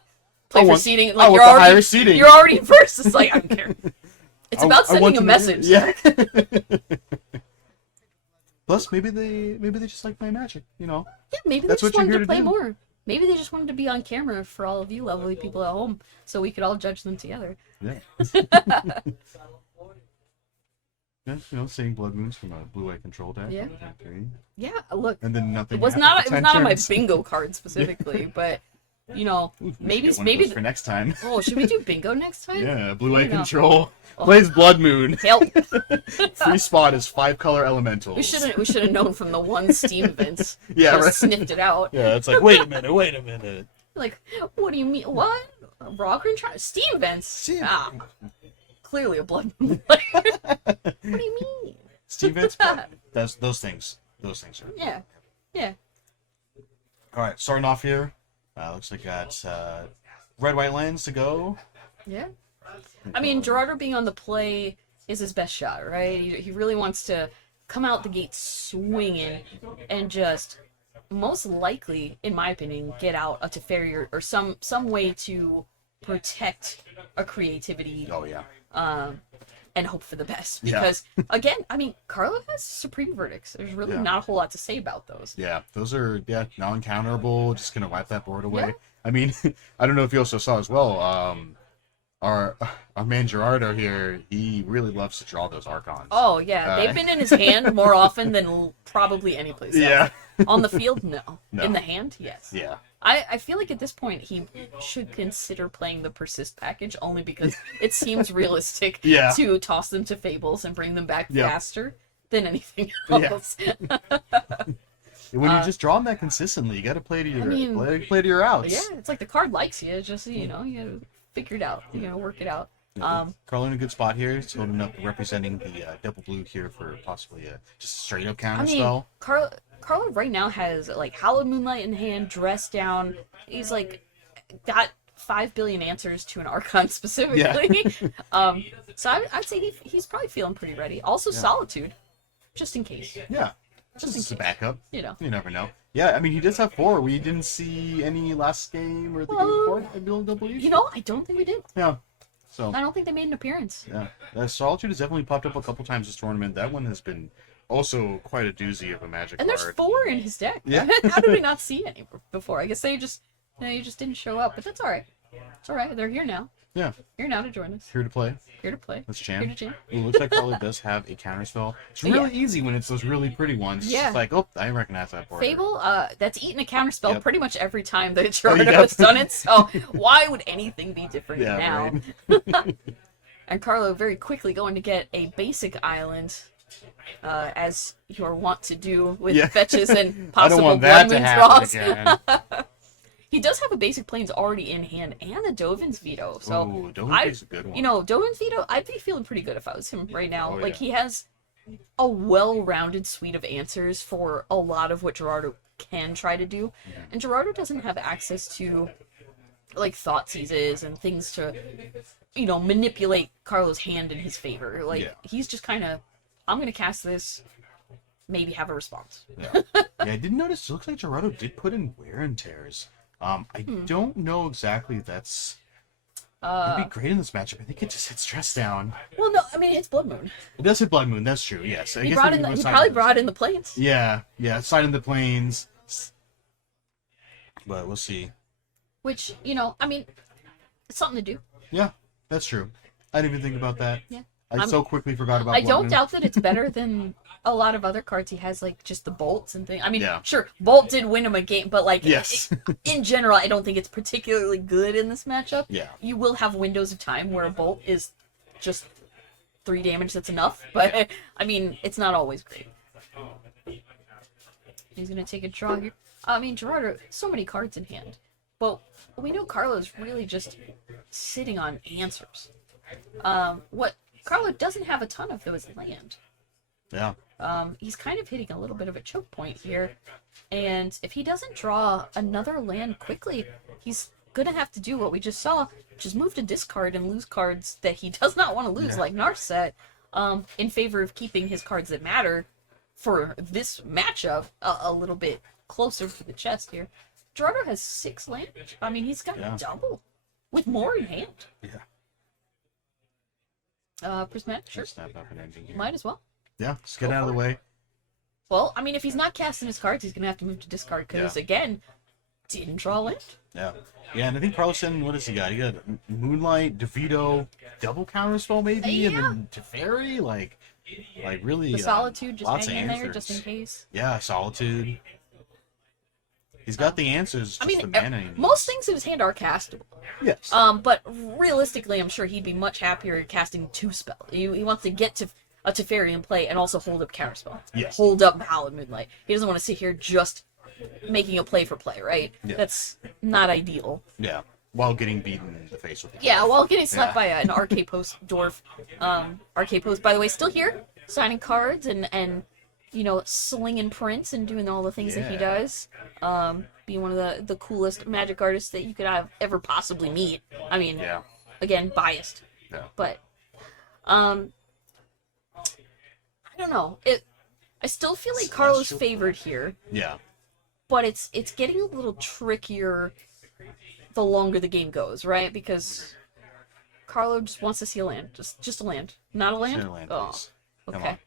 Play I for want- seeding. I Like, want the higher seeding. You're already in first. It's like, I don't care. It's about I want sending a to- message. Yeah. Plus, maybe they just like playing Magic. You know. Yeah, maybe they That's just what you're wanted to here to play do. more. Maybe they just wanted to be on camera for all of you lovely people at home, so we could all judge them together. Yeah. Yeah, seeing blood moons from a blue-white control deck. Yeah. Okay. Yeah, look, And then nothing. it was after not 10 on my turns. bingo card specifically, but Ooh, you we should maybe get one of maybe. those for next time. Oh, should we do bingo next time? Yeah, blue-white You know. control Oh. plays blood moon. Help! Free spot is 5-color elementals. We should have known from the one Steam events. Yeah, Should've right. sniffed it out. Yeah, it's like wait a minute. Like, what do you mean? What? Rocker and try Steam events? Steam- Ah, clearly a blood moon. What do you mean? Steve Vince, those things. Those things are. Yeah, yeah. All right, starting off here. Looks like got red-white lands to go. Yeah. I mean, Gerardo being on the play is his best shot, right? He really wants to come out the gate swinging and just, most likely, in my opinion, get out a Teferi or some way to protect a creativity Oh yeah. and hope for the best. Yeah. Because, again, I mean, Carlo has Supreme Verdicts. There's really Yeah. not a whole lot to say about those. Yeah, those are non-counterable. Just gonna wipe that board away. Yeah. I mean, I don't know if you also saw as well. Our our man Gerardo here, he really loves to draw those Archons. Oh yeah, they've been in his hand more often than probably any place else. Yeah. On the field, no. No. In the hand, yes. Yeah. I feel like at this point he should consider playing the persist package only because it seems realistic Yeah. to toss them to Fables and bring them back Yep. faster than anything Yeah. else. When you just draw them that consistently, you got to play to your play to your outs. Yeah, it's like the card likes you. Just you gotta figure it out. Work it out. Carlo in a good spot here. He's holding up, representing the double blue here for possibly a just straight up counter spell. Carlo right now has like Hallowed Moonlight in hand, Dress Down. He's like got 5 billion answers to an Archon specifically. So I'd say he's probably feeling pretty ready. Also Solitude, just in case. Yeah, Just in just a case. backup. You know. You never know. Yeah, I mean he does have 4. We didn't see any last game or the game before. I don't believe. I don't think we did. Yeah. So I don't think they made an appearance. yeah, Solitude has definitely popped up a couple times this tournament. That one has been also quite a doozy of a Magic And card. there's 4 in his deck. Yeah. How did we not see any before? I guess you just didn't show up, but that's all right. It's all right. They're here now. Yeah, Here now to join us. here to play. Here to play. Let's jam. Here to jam. It looks like Carlo does have a counterspell. It's really easy when it's those really pretty ones. It's Yeah. just like, oh, I recognize that border. Fable, that's eaten a counterspell Yep. pretty much every time that Gerardo Yep. has done it, so why would anything be different Yeah, now? right. And Carlo very quickly going to get a basic island, as you're wont to do with Yeah. fetches and I don't possible want that Blood to Moon happen draws. again. He does have a basic planes already in hand and a Dovin's Veto, so Ooh, Dovin's a good one. Dovin's Veto, I'd be feeling pretty good if I was him right now. Oh, Like, yeah. he has a well-rounded suite of answers for a lot of what Gerardo can try to do. And Gerardo doesn't have access to, like, Thought Seizes and things to, manipulate Carlo's hand in his favor. Like, Yeah. he's just kind of, I'm going to cast this, maybe have a response. Yeah. Yeah, I did notice, it looks like Gerardo did put in Wear and Tears. I don't know exactly if that's... It'd be great in this matchup. I think it just hits Stress Down. Well, no, I mean, it's Blood Moon. It does hit Blood Moon, that's true, yes. I He guess probably brought in the planes. Yeah, side in the planes. But we'll see. Which, I mean, it's something to do. Yeah, that's true. I didn't even think about that. Yeah. I so quickly forgot about I Blood don't Moon. doubt that it's better than a lot of other cards he has, like, just the bolts and things. I mean, Yeah. sure, Bolt did win him a game, but, like, Yes. in general, I don't think it's particularly good in this matchup. Yeah. You will have windows of time where a Bolt is just 3 damage that's enough, but, I mean, it's not always great. He's gonna take a draw here. I mean, Gerardo, so many cards in hand. But we know Carlo's really just sitting on answers. What Carlo doesn't have a ton of, though, is land. Yeah. He's kind of hitting a little bit of a choke point here. And if he doesn't draw another land quickly, he's gonna have to do what we just saw, which is move to discard and lose cards that he does not want to lose, like Narset, in favor of keeping his cards that matter for this matchup a little bit closer to the chest here. Gerardo has 6 land. I mean, he's got double with more in hand. Yeah. Prismatic, sure. Snap up an ending here. Might as well. Yeah, just get out of the way. Well, I mean, if he's not casting his cards, he's going to have to move to discard because, again, didn't draw land. Yeah. Yeah, and I think Carlson, what does he got? He got Moonlight, DeVito, double counterspell maybe, and then Teferi, like really. The Solitude just lots of hanging there answers. just in case. Yeah, Solitude. He's got the answers. Just I mean, the mana he needs. most things in his hand are castable. Yes. But realistically, I'm sure he'd be much happier casting 2 spells. He wants to get to a Teferi in play and also hold up counterspell. Yes. Hold up Hallowed Moonlight. He doesn't want to sit here just making a play for play, right? Yeah. That's not ideal. Yeah. While getting beaten in the face with. Yeah, while getting slapped by an RK Post dwarf. RK Post, by the way, still here, signing cards and slinging prints and doing all the things that he does. Being one of the coolest Magic artists that you could ever possibly meet. I mean, again, biased. Yeah. But, I don't know. I still feel like Carlo's favored here, Yeah. but it's getting a little trickier the longer the game goes, right? Because Carlo just wants to see a land. Just a land. Not a land? Send a land, Oh, please. Come okay. on.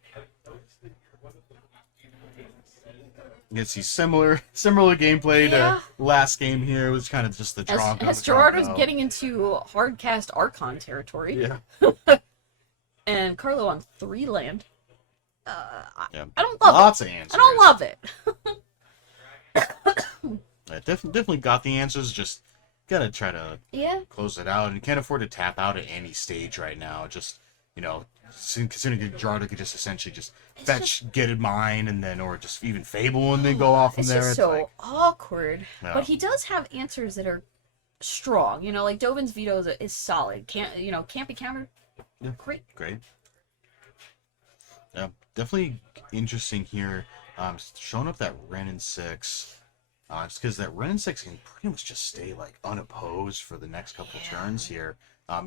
You can see similar gameplay Yeah. to last game here. It was kind of just the draw. As Gerardo's getting into hardcast Archon territory. Yeah. And Carlo on 3 land. Yeah. I don't love Lots it. of answers. I don't love it. Yeah, definitely got the answers. Just gotta try to close it out, and can't afford to tap out at any stage right now. Just considering Gerardo could just essentially just fetch, get a mine, and then or just even Fable and then go off from there. Just it's so like, awkward. Yeah. But he does have answers that are strong. Like Dovin's veto is solid. Can't be countered. Yeah. Great. Yeah, definitely interesting here. Showing up that Ren in 6. Just because that Ren in 6 can pretty much just stay like unopposed for the next couple turns here.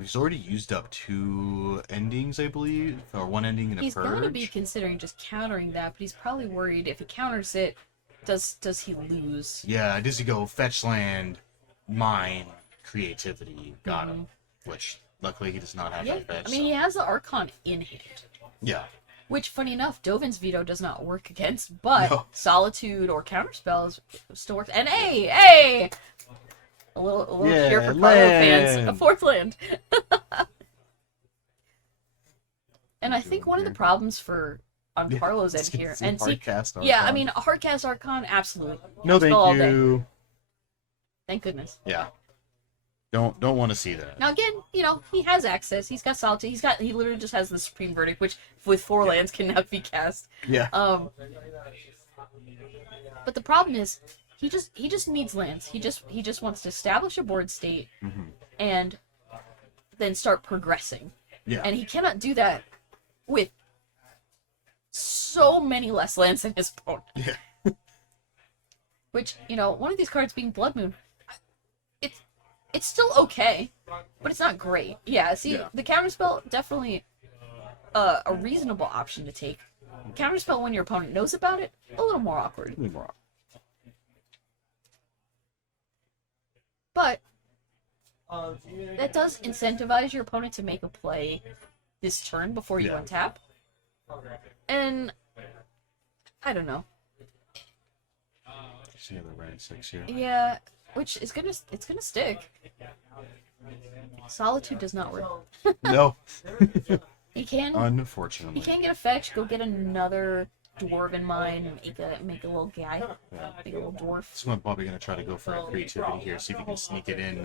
He's already used up 2 endings, I believe, or 1 ending and a He's purge. got to be considering just countering that, but he's probably worried if he counters it, does he lose? Yeah, does he go fetch land, mine, creativity, got him. Which luckily he does not have that fetch. I mean, he has the Archon in hand. Yeah. Which, funny enough, Dovin's veto does not work against, but No. Solitude or Counterspells still works. And hey! A little cheer for Carlo fans. A 4th land. And I think one of the problems on Carlo's end here, and see, I mean, a hardcast Archon, absolutely. No, Spell all thank day. you. Thank goodness. Yeah. Don't want to see that. Now again, he has access. He's got Solitude. He literally just has the Supreme Verdict, which with 4 lands cannot be cast. Yeah. But the problem is, he just needs lands. He just wants to establish a board state and then start progressing. Yeah. And he cannot do that with so many less lands than his opponent. Yeah. Which, one of these cards being Blood Moon, it's still okay, but it's not great. Yeah, see, the Counterspell, definitely a reasonable option to take. Counterspell when your opponent knows about it, a little more awkward. But that does incentivize your opponent to make a play this turn before you untap. And I don't know. See the Ren 6 here. Yeah, which is gonna stick. Solitude does not work. No. He can Unfortunately. get a fetch, go get another dwarven mine, and make a little guy. Make a little dwarf. So I'm probably gonna try to go for a creativity here, see if he can sneak it in,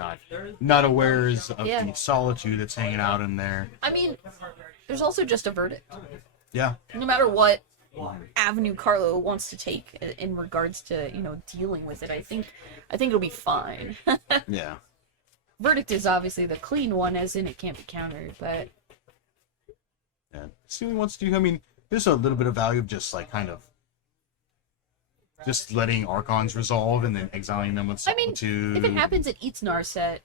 not aware of the solitude that's hanging out in there. I mean, there's also just a verdict. Yeah. No matter what avenue Carlo wants to take in regards to dealing with it, I think it'll be fine. Yeah. Verdict is obviously the clean one, as in it can't be countered, but Yeah. See what he wants to do. I mean, there's a little bit of value of just like kind of just letting Archons resolve and then exiling them with Solitude. if it happens, it eats Narset.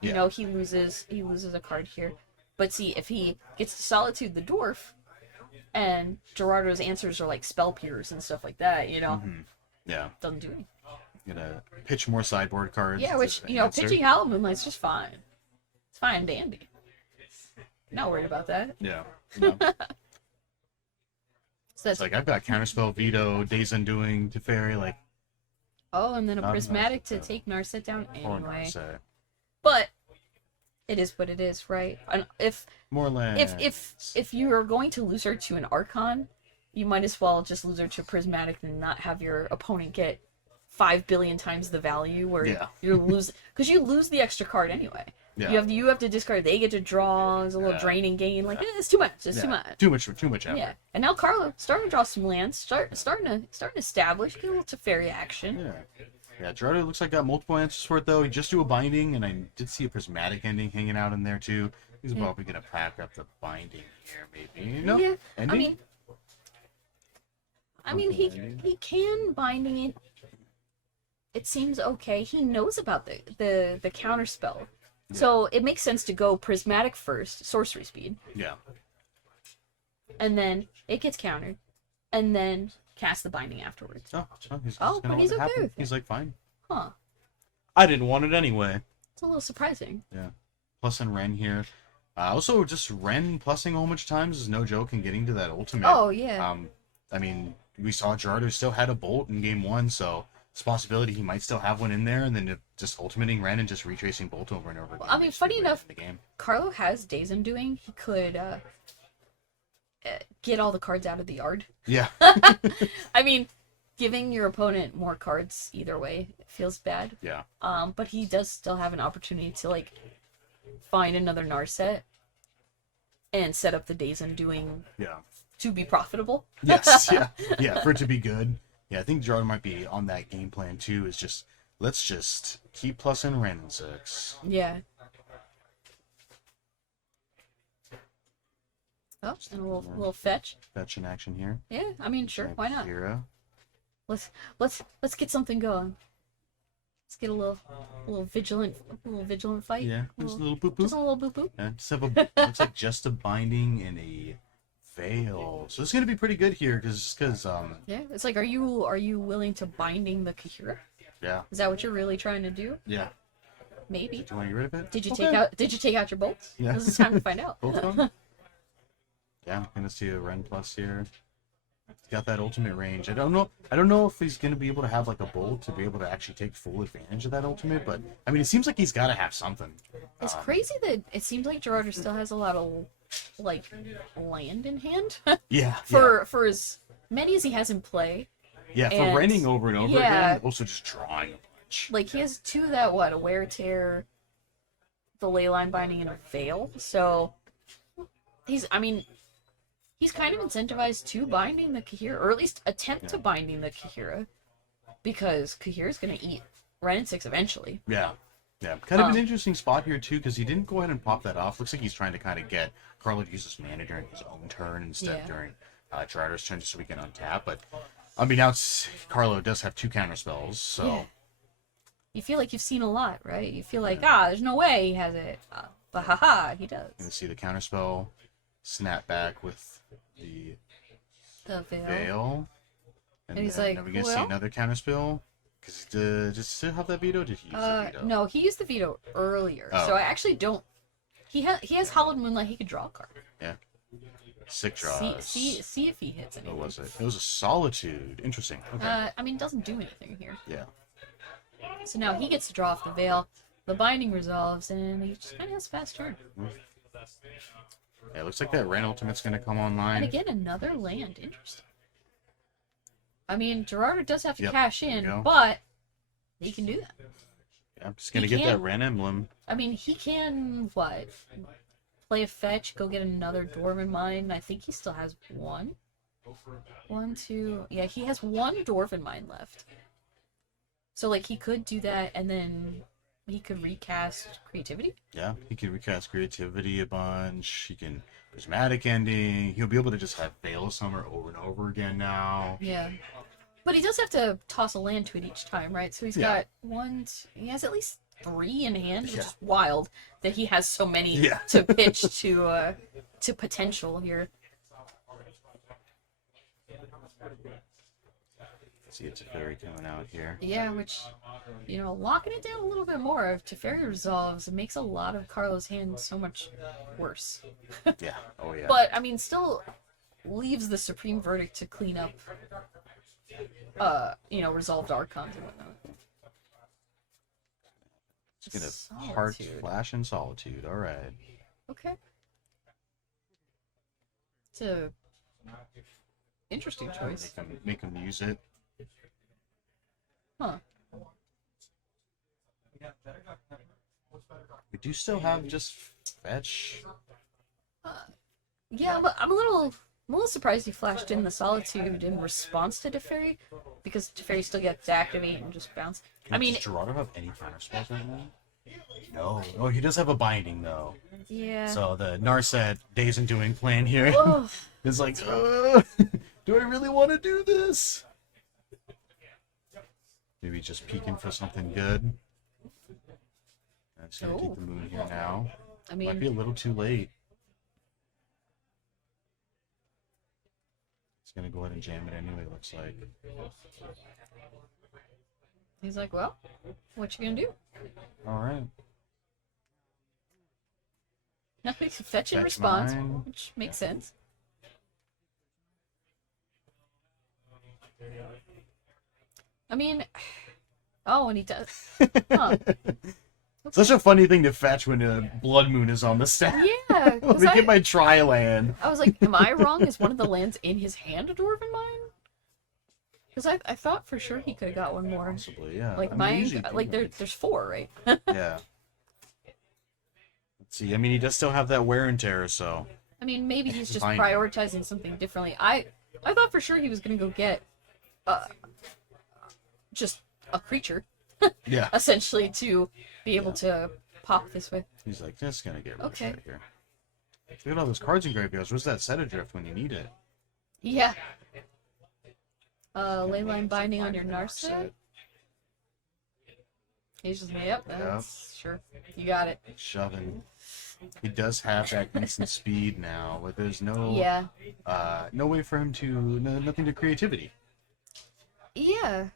He loses a card here. But see, if he gets to Solitude the Dwarf, and Gerardo's answers are like Spell Pierce and stuff like that, Yeah. doesn't do anything. Gonna pitch more sideboard cards. Yeah, which, pitching Hollow Moonlight's just fine. It's fine and dandy. Not worried about that. Yeah. No. So It's like I've got Counterspell, Veto, Days Undoing, Teferi, like and then a Not Prismatic enough, to take Narset down or anyway. Narset. But it is what it is, right? And if More lands. if you are going to lose her to an Archon, you might as well just lose her to Prismatic and not have your opponent get 5 billion times the value, where you're losing, because you lose the extra card anyway. Yeah. You have to discard. They get to draw. There's a little draining gain. Like it's too much. It's too much. Too much effort. Yeah. And now Carlo starting to draw some lands. Starting to establish. Get a little Teferi action. Yeah. Yeah, Gerardo looks like got multiple answers for it though. He just do a binding, and I did see a Prismatic ending hanging out in there too. He's probably gonna pack up the binding here, maybe. No. Yeah. Ending? I mean, he can binding it. It seems okay. He knows about the counter spell. So it makes sense to go Prismatic first, sorcery speed. Yeah. And then it gets countered. And then cast the binding afterwards. Oh, he's but he's okay with it. He's like, fine. Huh. I didn't want it anyway. It's a little surprising. Yeah. Plus in Ren here. Also, just Ren plussing a whole bunch of times is no joke in getting to that ultimate. Oh, yeah. I mean, we saw Gerardo still had a bolt in game one, so it's a possibility he might still have one in there, and then just ultimating Ren and just retracing bolt over and over again. I mean, funny enough, the game. Carlo has Days Undoing. He could get all the cards out of the yard. Yeah. I mean, giving your opponent more cards either way feels bad. Yeah. But he does still have an opportunity to like find another Narset and set up the Days Undoing to be profitable. Yes, yeah, for it to be good. Yeah, I think Gerardo might be on that game plan too. Is just let's just keep plussing Ren and 6. Yeah. Oh, and a little fetch. Fetch in action here. Yeah, I mean, sure, why not? Hero. Let's get something going. Let's get a little vigilant fight. Yeah, just a little boop boop. Just a little boop boop. Yeah, just have a looks like just a binding and a veil. So it's gonna be pretty good here because Yeah, it's like, are you willing to binding the Kahira? yeah. Is that what you're really trying to do? Yeah. Maybe. Do you want to get rid of it? Did you Okay. take out your bolts? Yeah. This is time to find out. Both of them? Yeah, I'm gonna see a Ren plus here. He's got that ultimate range. I don't know if he's gonna be able to have like a bolt to be able to actually take full advantage of that ultimate, but I mean it seems like he's gotta have something. It's crazy that it seems like Gerardo still has a lot of like land in hand. Yeah. for as many as he has in play. Yeah, for and- renting over and over yeah. again, also just drawing a bunch. Like he has two that a wear tear, the leyline binding, and a veil. So he's kind of incentivized to binding the Kahira, or at least attempt to binding the Kahira, because Kahira's gonna eat Ren and 6 eventually. Yeah. Yeah. Kind of an interesting spot here too, because he didn't go ahead and pop that off. Looks like he's trying to kind of get Carlo to use his mana during his own turn instead during Gerardo's turn, just so we can untap. But I mean, now Carlo does have 2 counter spells, so. Yeah. You feel like you've seen a lot, right? You feel like, there's no way he has it. But haha, he does. You can see the counter spell snap back with the The veil. And he's then like, are we going to well- see another counter spell? Because just still have that veto? Did he use the veto? No, he used the veto earlier. Oh. So I actually don't. He has Hollowed Moonlight. He could draw a card. Yeah. 6 draws. See if he hits What anything. was it? It was a solitude. Interesting. Okay. I mean, it doesn't do anything here. Yeah. So now he gets to draw off the veil. The binding resolves, and he just kind of has a fast turn. Yeah, it looks like that Ren ultimate's going to come And online. again, another land. Interesting. I mean, Gerardo does have to Yep, cash there you in, go. but he can do that. Yeah, I'm just going to He get that can't- Ren emblem. I mean, he can, what? Play a fetch, go get another Dwarven Mine. I think he still has one. 1, 2. Yeah, he has one Dwarven Mine left. So, like, he could do that, and then he could recast Creativity. Yeah, he can recast creativity a bunch. He can prismatic ending. He'll be able to just have Veil of Summer over and over again now. Yeah. But he does have to toss a land to it each time, right? So he's got he has at least 3 in hand, which is wild that he has so many to pitch to potential here. See, it's a fairy coming out here. Yeah, which, locking it down a little bit more. If Teferi resolves, it makes a lot of Carlo's hand so much worse. Yeah. Oh yeah. But, I mean, still leaves the Supreme Verdict to clean up, resolved Archons and whatnot. It's gonna heart Solitude. flash and solitude. All right. Okay. It's a interesting choice. Make him use it. Huh. We do still have just fetch. Yeah, I'm a little surprised he flashed in the Solitude in response to Teferi, because Teferi still gets to activate and just bounce. Does Gerardo have any counter spells right now? No. Oh, he does have a binding though. Yeah. So the Narset Days Undoing plan here Ugh. is like, do I really want to do this? Maybe just peeking for something good. I'm just gonna take the moon here now. I Might be a mean, little too late. It's gonna go ahead and jam it anyway. Looks like. he's like, well, what you gonna do? All right. Nothing. Fetch in Fetch response, mine. which makes sense. I mean, oh, and he does. Huh. Such a funny thing to fetch when a Blood Moon is on the stack. Yeah, Let me get my tri-land. I was like, am I wrong? Is one of the lands in his hand a Dwarven Mine? Because I thought for sure he could have got one more. Possibly, yeah. Like, I mean, mine, usually like, do. there's 4, right? Yeah. Let's see. I mean, he does still have that wear and tear, so. I mean, maybe he's just Fine. prioritizing something differently. I thought for sure he was gonna go get, just a creature, Yeah. essentially, to be able to pop this way. He's like, just gonna get rid of Okay. that here. Look at all those cards in graveyards. Where's that set adrift when you need it? Yeah. Leyline Binding on your Narset. He's just, yep, that's, sure. You got it. Shoving. He does have that instant speed now, but there's no Yeah. no way for him to nothing to creativity. Yeah.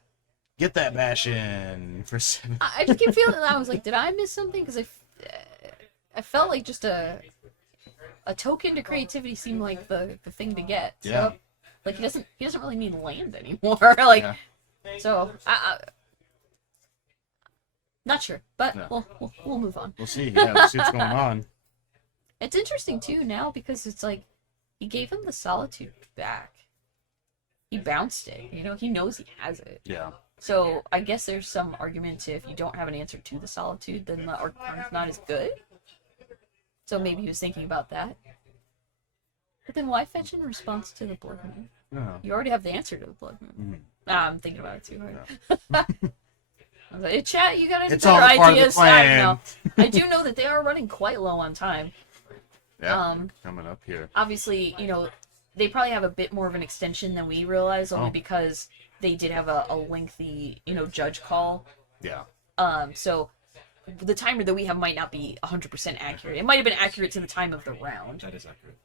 Get that bash in for 7. I just keep feeling, I was like, did I miss something? Because I felt like just a token to creativity seemed like the thing to get. So, Yeah. like, he doesn't really need land anymore. Like, Yeah. so not sure, but No. we'll move on. We'll see. Yeah, we'll see what's going on. It's interesting too now because it's like he gave him the solitude back. He bounced it. You know, he knows he has it. Yeah. So I guess there's some argument to if you don't have an answer to the solitude, then the arcana's not as good. So maybe he was thinking about that. But then why fetch in response to the Blood Moon? Yeah. You already have the answer to the Blood Moon. I'm thinking about it too hard. Yeah. I was like, hey, chat, you got any It's all better part of the ideas? I plan. don't know. I do know that they are running quite low on time. Yeah. Coming up here. Obviously, you know, they probably have a bit more of an extension than we realize, only because they did have a lengthy, you know, judge call. Yeah. So the timer that we have might not be 100% accurate. It might have been accurate to the time of the round. That is accurate.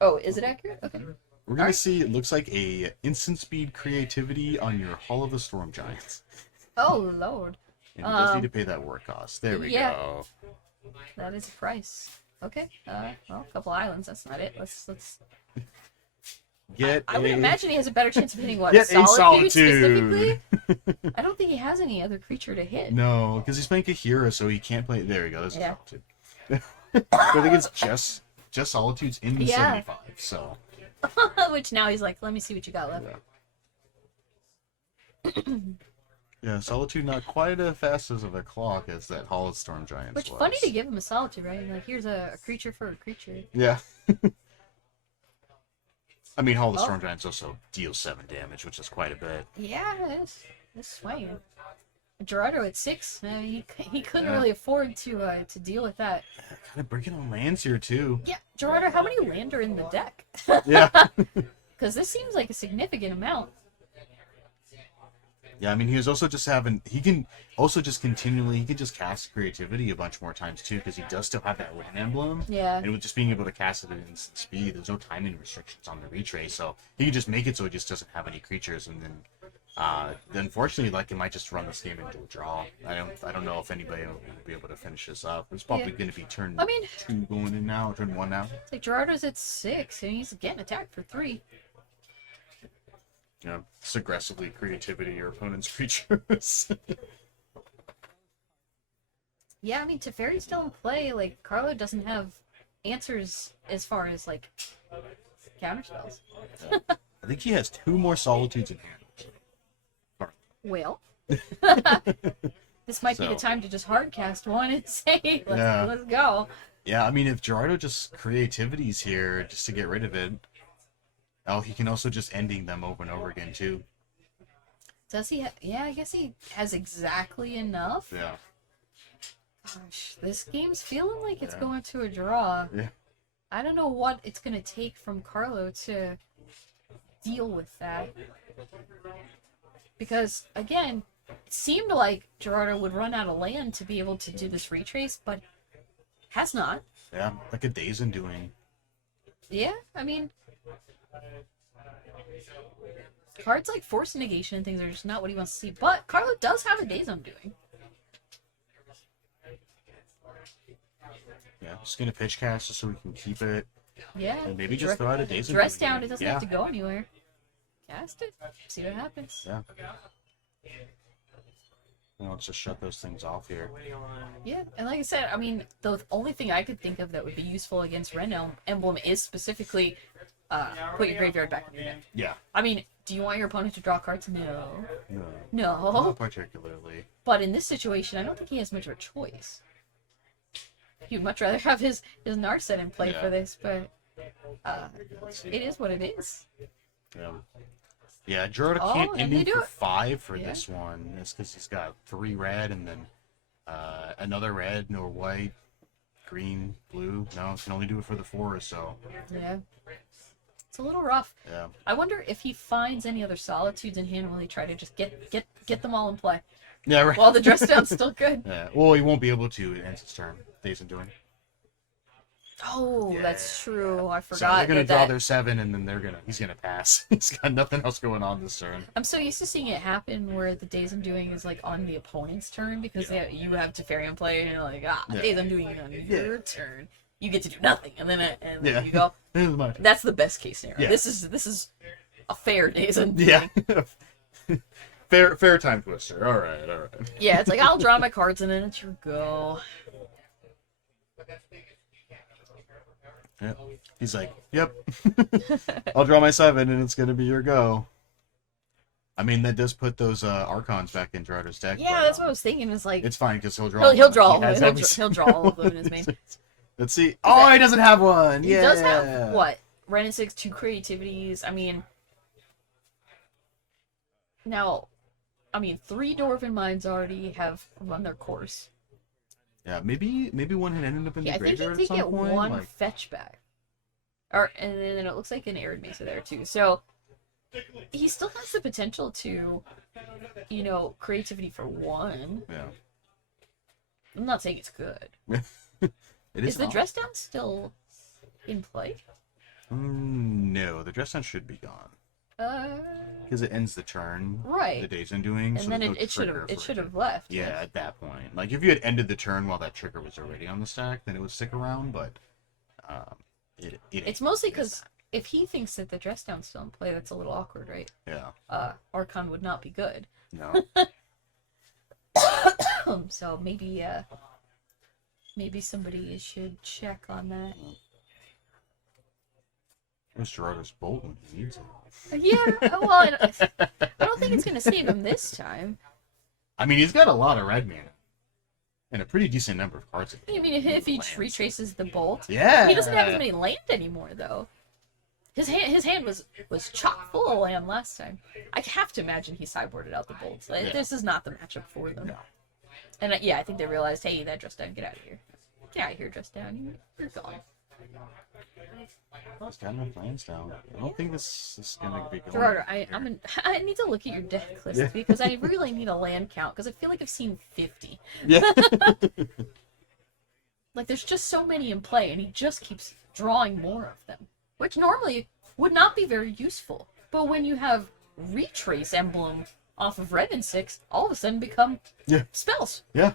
Oh, is it accurate? Okay. We're gonna see. It looks like a instant speed creativity on your Hall of the Storm Giants. Oh Lord. And he does need to pay that work cost. There we yeah. go. That is a price. Okay. Well, a couple islands. That's not it. Let's. Get. I would imagine he has a better chance of hitting what? Get a Solitude solitude. specifically. I don't think he has any other creature to hit. No, because he's playing Kahira, so he can't play. There we go. That's Yeah. solitude. I think it's just solitudes in the Yeah. 75. So. Which now he's like, let me see what you got left. Yeah, solitude not quite as fast as of a clock as that Hall of Storm Giants Which was. funny to give him a solitude, right? Like, here's a creature for a creature. Yeah. I mean, Hall of the Storm Giants also deals 7 damage, which is quite a bit. Yeah, it's swinging. Gerardo at 6, he couldn't really afford to deal with that. Kind of breaking on lands here too. Yeah, Gerardo, how many land are in the deck? Yeah. Because this seems like a significant amount. Yeah, I mean, he was also just having. He can also just continually. He can just cast creativity a bunch more times too, because he does still have that land emblem. Yeah. And with just being able to cast it at instant speed, there's no timing restrictions on the retrace, so he can just make it so it just doesn't have any creatures, and then, unfortunately, like it might just run this game into a draw. I don't know if anybody will be able to finish this up. It's probably going to be turn 2 going in now, turn 1 now. It's like Gerardo's at 6, and he's getting attacked for 3. You know, just aggressively creativity your opponent's creatures. Yeah, I mean, Teferi's still in play. Like, Carlo doesn't have answers as far as, like, counterspells. I think he has 2 more solitudes in hand. Well, this might be the time to just hardcast one and say, let's go. Yeah, I mean, if Gerardo just creativity's here just to get rid of it, he can also just ending them over and over again too. Does he? Yeah, I guess he has exactly enough. Yeah. Gosh, this game's feeling like it's going to a draw. Yeah. I don't know what it's going to take from Carlo to deal with that. Because, again, it seemed like Gerardo would run out of land to be able to do this retrace, but has not. Yeah, like a Days Undoing. Yeah, I mean, cards like Force Negation and things are just not what he wants to see. But Carlo does have a Days Undoing. Yeah, just gonna pitch cast just so we can keep it. Yeah. And maybe just throw out a Days Undoing. Dress down, it doesn't have to go anywhere. Cast it. See what happens. Yeah. Let's just shut those things off here. Yeah, and like I said, I mean, the only thing I could think of that would be useful against Ren Emblem is specifically put your graveyard back on your deck. Yeah. I mean, do you want your opponent to draw cards? No. No. No. Not particularly. But in this situation, I don't think he has much of a choice. He'd much rather have his Narset in play for this, but it is what it is. Yeah. Yeah, Gerardo can't and end they him do for it. 5 for this one. It's because he's got 3 red and then another red, no white, green, blue. No, he can only do it for the 4, so. Yeah. It's a little rough. Yeah. I wonder if he finds any other solitudes in hand, will he try to just get them all in play? Yeah, right. While the dress down's still good. Yeah. Well, he won't be able to. It ends his turn. Days Undoing. Oh, Yeah. that's true. I So forgot. they're gonna that draw their 7, and then he's gonna pass. He's got nothing else going on this turn. I'm so used to seeing it happen where the Days Undoing is like on the opponent's turn because you have Teferi in play and you're like, Days Undoing on your turn. You get to do nothing, and then you go. This is my turn. That's the best case scenario. Yeah. This is a fair Days Undoing. Yeah. fair time twister. All right. Yeah, it's like I'll draw my cards and then it's your go. Yeah. He's like, yep. I'll draw my 7, and it's gonna be your go. I mean, that does put those Archons back in Gerardo's deck. Yeah, but, that's what I was thinking. Is like it's fine because he'll draw. he'll draw He has every- he'll draw all of them in his main. Let's see. Oh, he doesn't have one. He Yeah. does have what? Ren and 6, 2 creativities. I mean, now, 3 Dwarven Minds already have run their course. Yeah, maybe one had ended up in the Yeah, I think graveyard he at some get point. one Like, fetch back. And then it looks like an Arid Mesa there too. So he still has the potential to, creativity for 1. yeah. I'm not saying it's good. It Is the not. dress down still in play? No, the dress down should be gone because it ends the turn. Right. The Days Undoing. And so then there's no it should trigger have it for should to- have left. Yeah, at that point. Like, if you had ended the turn while that trigger was already on the stack, then it would stick around, but It's mostly because if he thinks that the dress down's still in play, that's a little awkward, right? Yeah. Archon would not be good. No. So maybe somebody should check on that. There's Gerardo's Bolt when he needs it. Yeah, well, I don't think it's going to save him this time. I mean, he's got a lot of red mana. And a pretty decent number of cards. I mean, if he retraces the bolt. Yeah. He doesn't have as many land anymore, though. His hand was chock full of land last time. I have to imagine he sideboarded out the bolts. Like, This is not the matchup for them. No. And yeah, I think they realized, hey, that dress down, get out of here. Get out of here, dress down. You're gone. He's got no plans down. I don't think this is going to be going. Gerardo, I need to look at your deck list because I really need a land count because I feel like I've seen 50. Yeah. Like, there's just so many in play, and he just keeps drawing more of them, which normally would not be very useful. But when you have Retrace Emblem off of Red and 6, all of a sudden become spells. Yeah.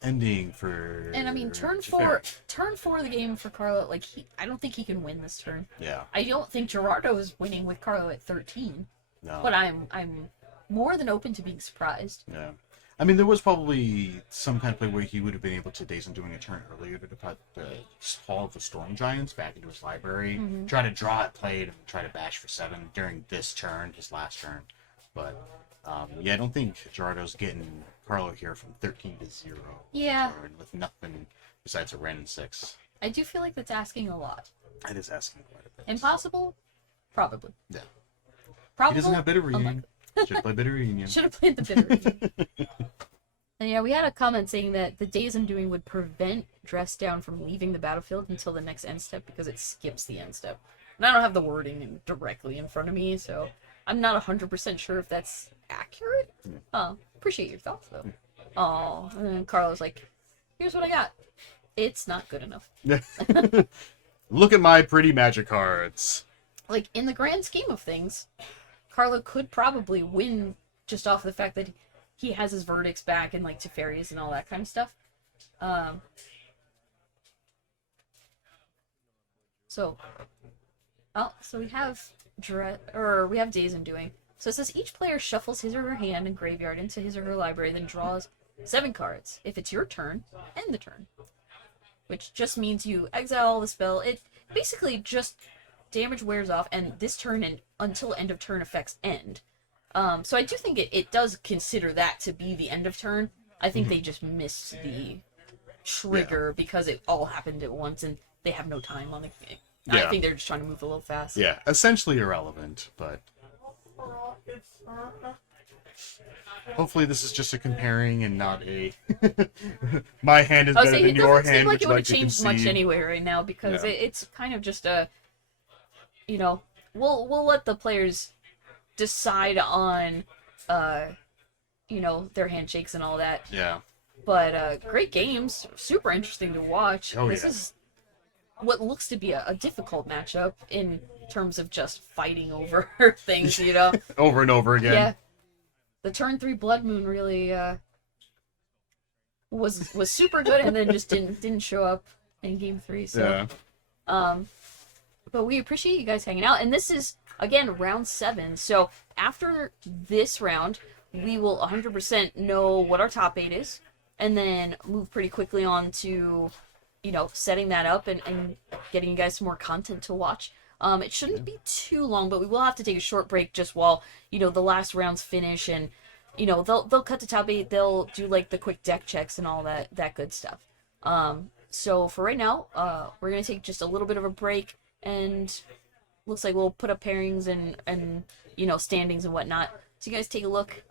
Ending for. And I mean, turn four of the game for Carlo. Like, I don't think he can win this turn. Yeah. I don't think Gerardo is winning with Carlo at 13. No. But I'm more than open to being surprised. Yeah. I mean, there was probably some kind of play where he would have been able to Days Undoing a turn earlier to put the Hall of the Storm Giants back into his library, try to draw it played, and try to bash for 7 during this turn, his last turn. But, I don't think Gerardo's getting Carlo here from 13 to 0. Yeah. With nothing besides a Ren and 6. I do feel like that's asking a lot. It is asking quite a bit. Impossible? Probably. Yeah. Probable? He doesn't have Bitter Reunion. Unlikely. Should play Bitter Reunion. Should have played the bitter. And yeah, we had a comment saying that the Days Undoing would prevent Dress Down from leaving the battlefield until the next end step because it skips the end step. And I don't have the wording directly in front of me, so I'm not 100% sure if that's accurate. Appreciate your thoughts, though. Oh, and then Carlo's like, here's what I got. It's not good enough. Look at my pretty magic cards. Like, in the grand scheme of things, Carlo could probably win just off the fact that he has his verdicts back and, like, Teferi's and all that kind of stuff. So we have we have Days Undoing. So it says each player shuffles his or her hand and graveyard into his or her library, then draws 7 cards. If it's your turn, end the turn. Which just means you exile the spell. It basically just damage wears off, and this turn and until end of turn effects end. So I do think it does consider that to be the end of turn. I think they just missed the trigger because it all happened at once, and they have no time on the game. I think they're just trying to move a little fast. Yeah, essentially irrelevant, but hopefully this is just a comparing and not a my hand is better than your hand. It doesn't seem like would it you would like have to changed much concede? anyway right now because Yeah. it's kind of just a, we'll let the players decide on, their handshakes and all that. Yeah. But great games, super interesting to watch. Oh, This yeah. is what looks to be a difficult matchup in terms of just fighting over things, Over and over again. Yeah. The turn 3 Blood Moon really was super good and then just didn't show up in game 3. So but we appreciate you guys hanging out, and this is again round 7. So after this round, we will 100% know what our top 8 is, and then move pretty quickly on to setting that up and getting you guys some more content to watch. It shouldn't be too long, but we will have to take a short break just while the last rounds finish, and they'll cut to top 8. They'll do like the quick deck checks and all that good stuff. So for right now, we're gonna take just a little bit of a break, and looks like we'll put up pairings and standings and whatnot. So you guys take a look,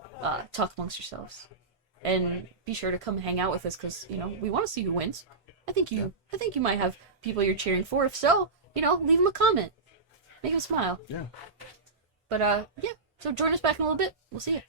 talk amongst yourselves, and be sure to come hang out with us because we want to see who wins. I think you might have people you're cheering for. If so, leave them a comment, make them smile. Yeah. But yeah. So join us back in a little bit. We'll see you.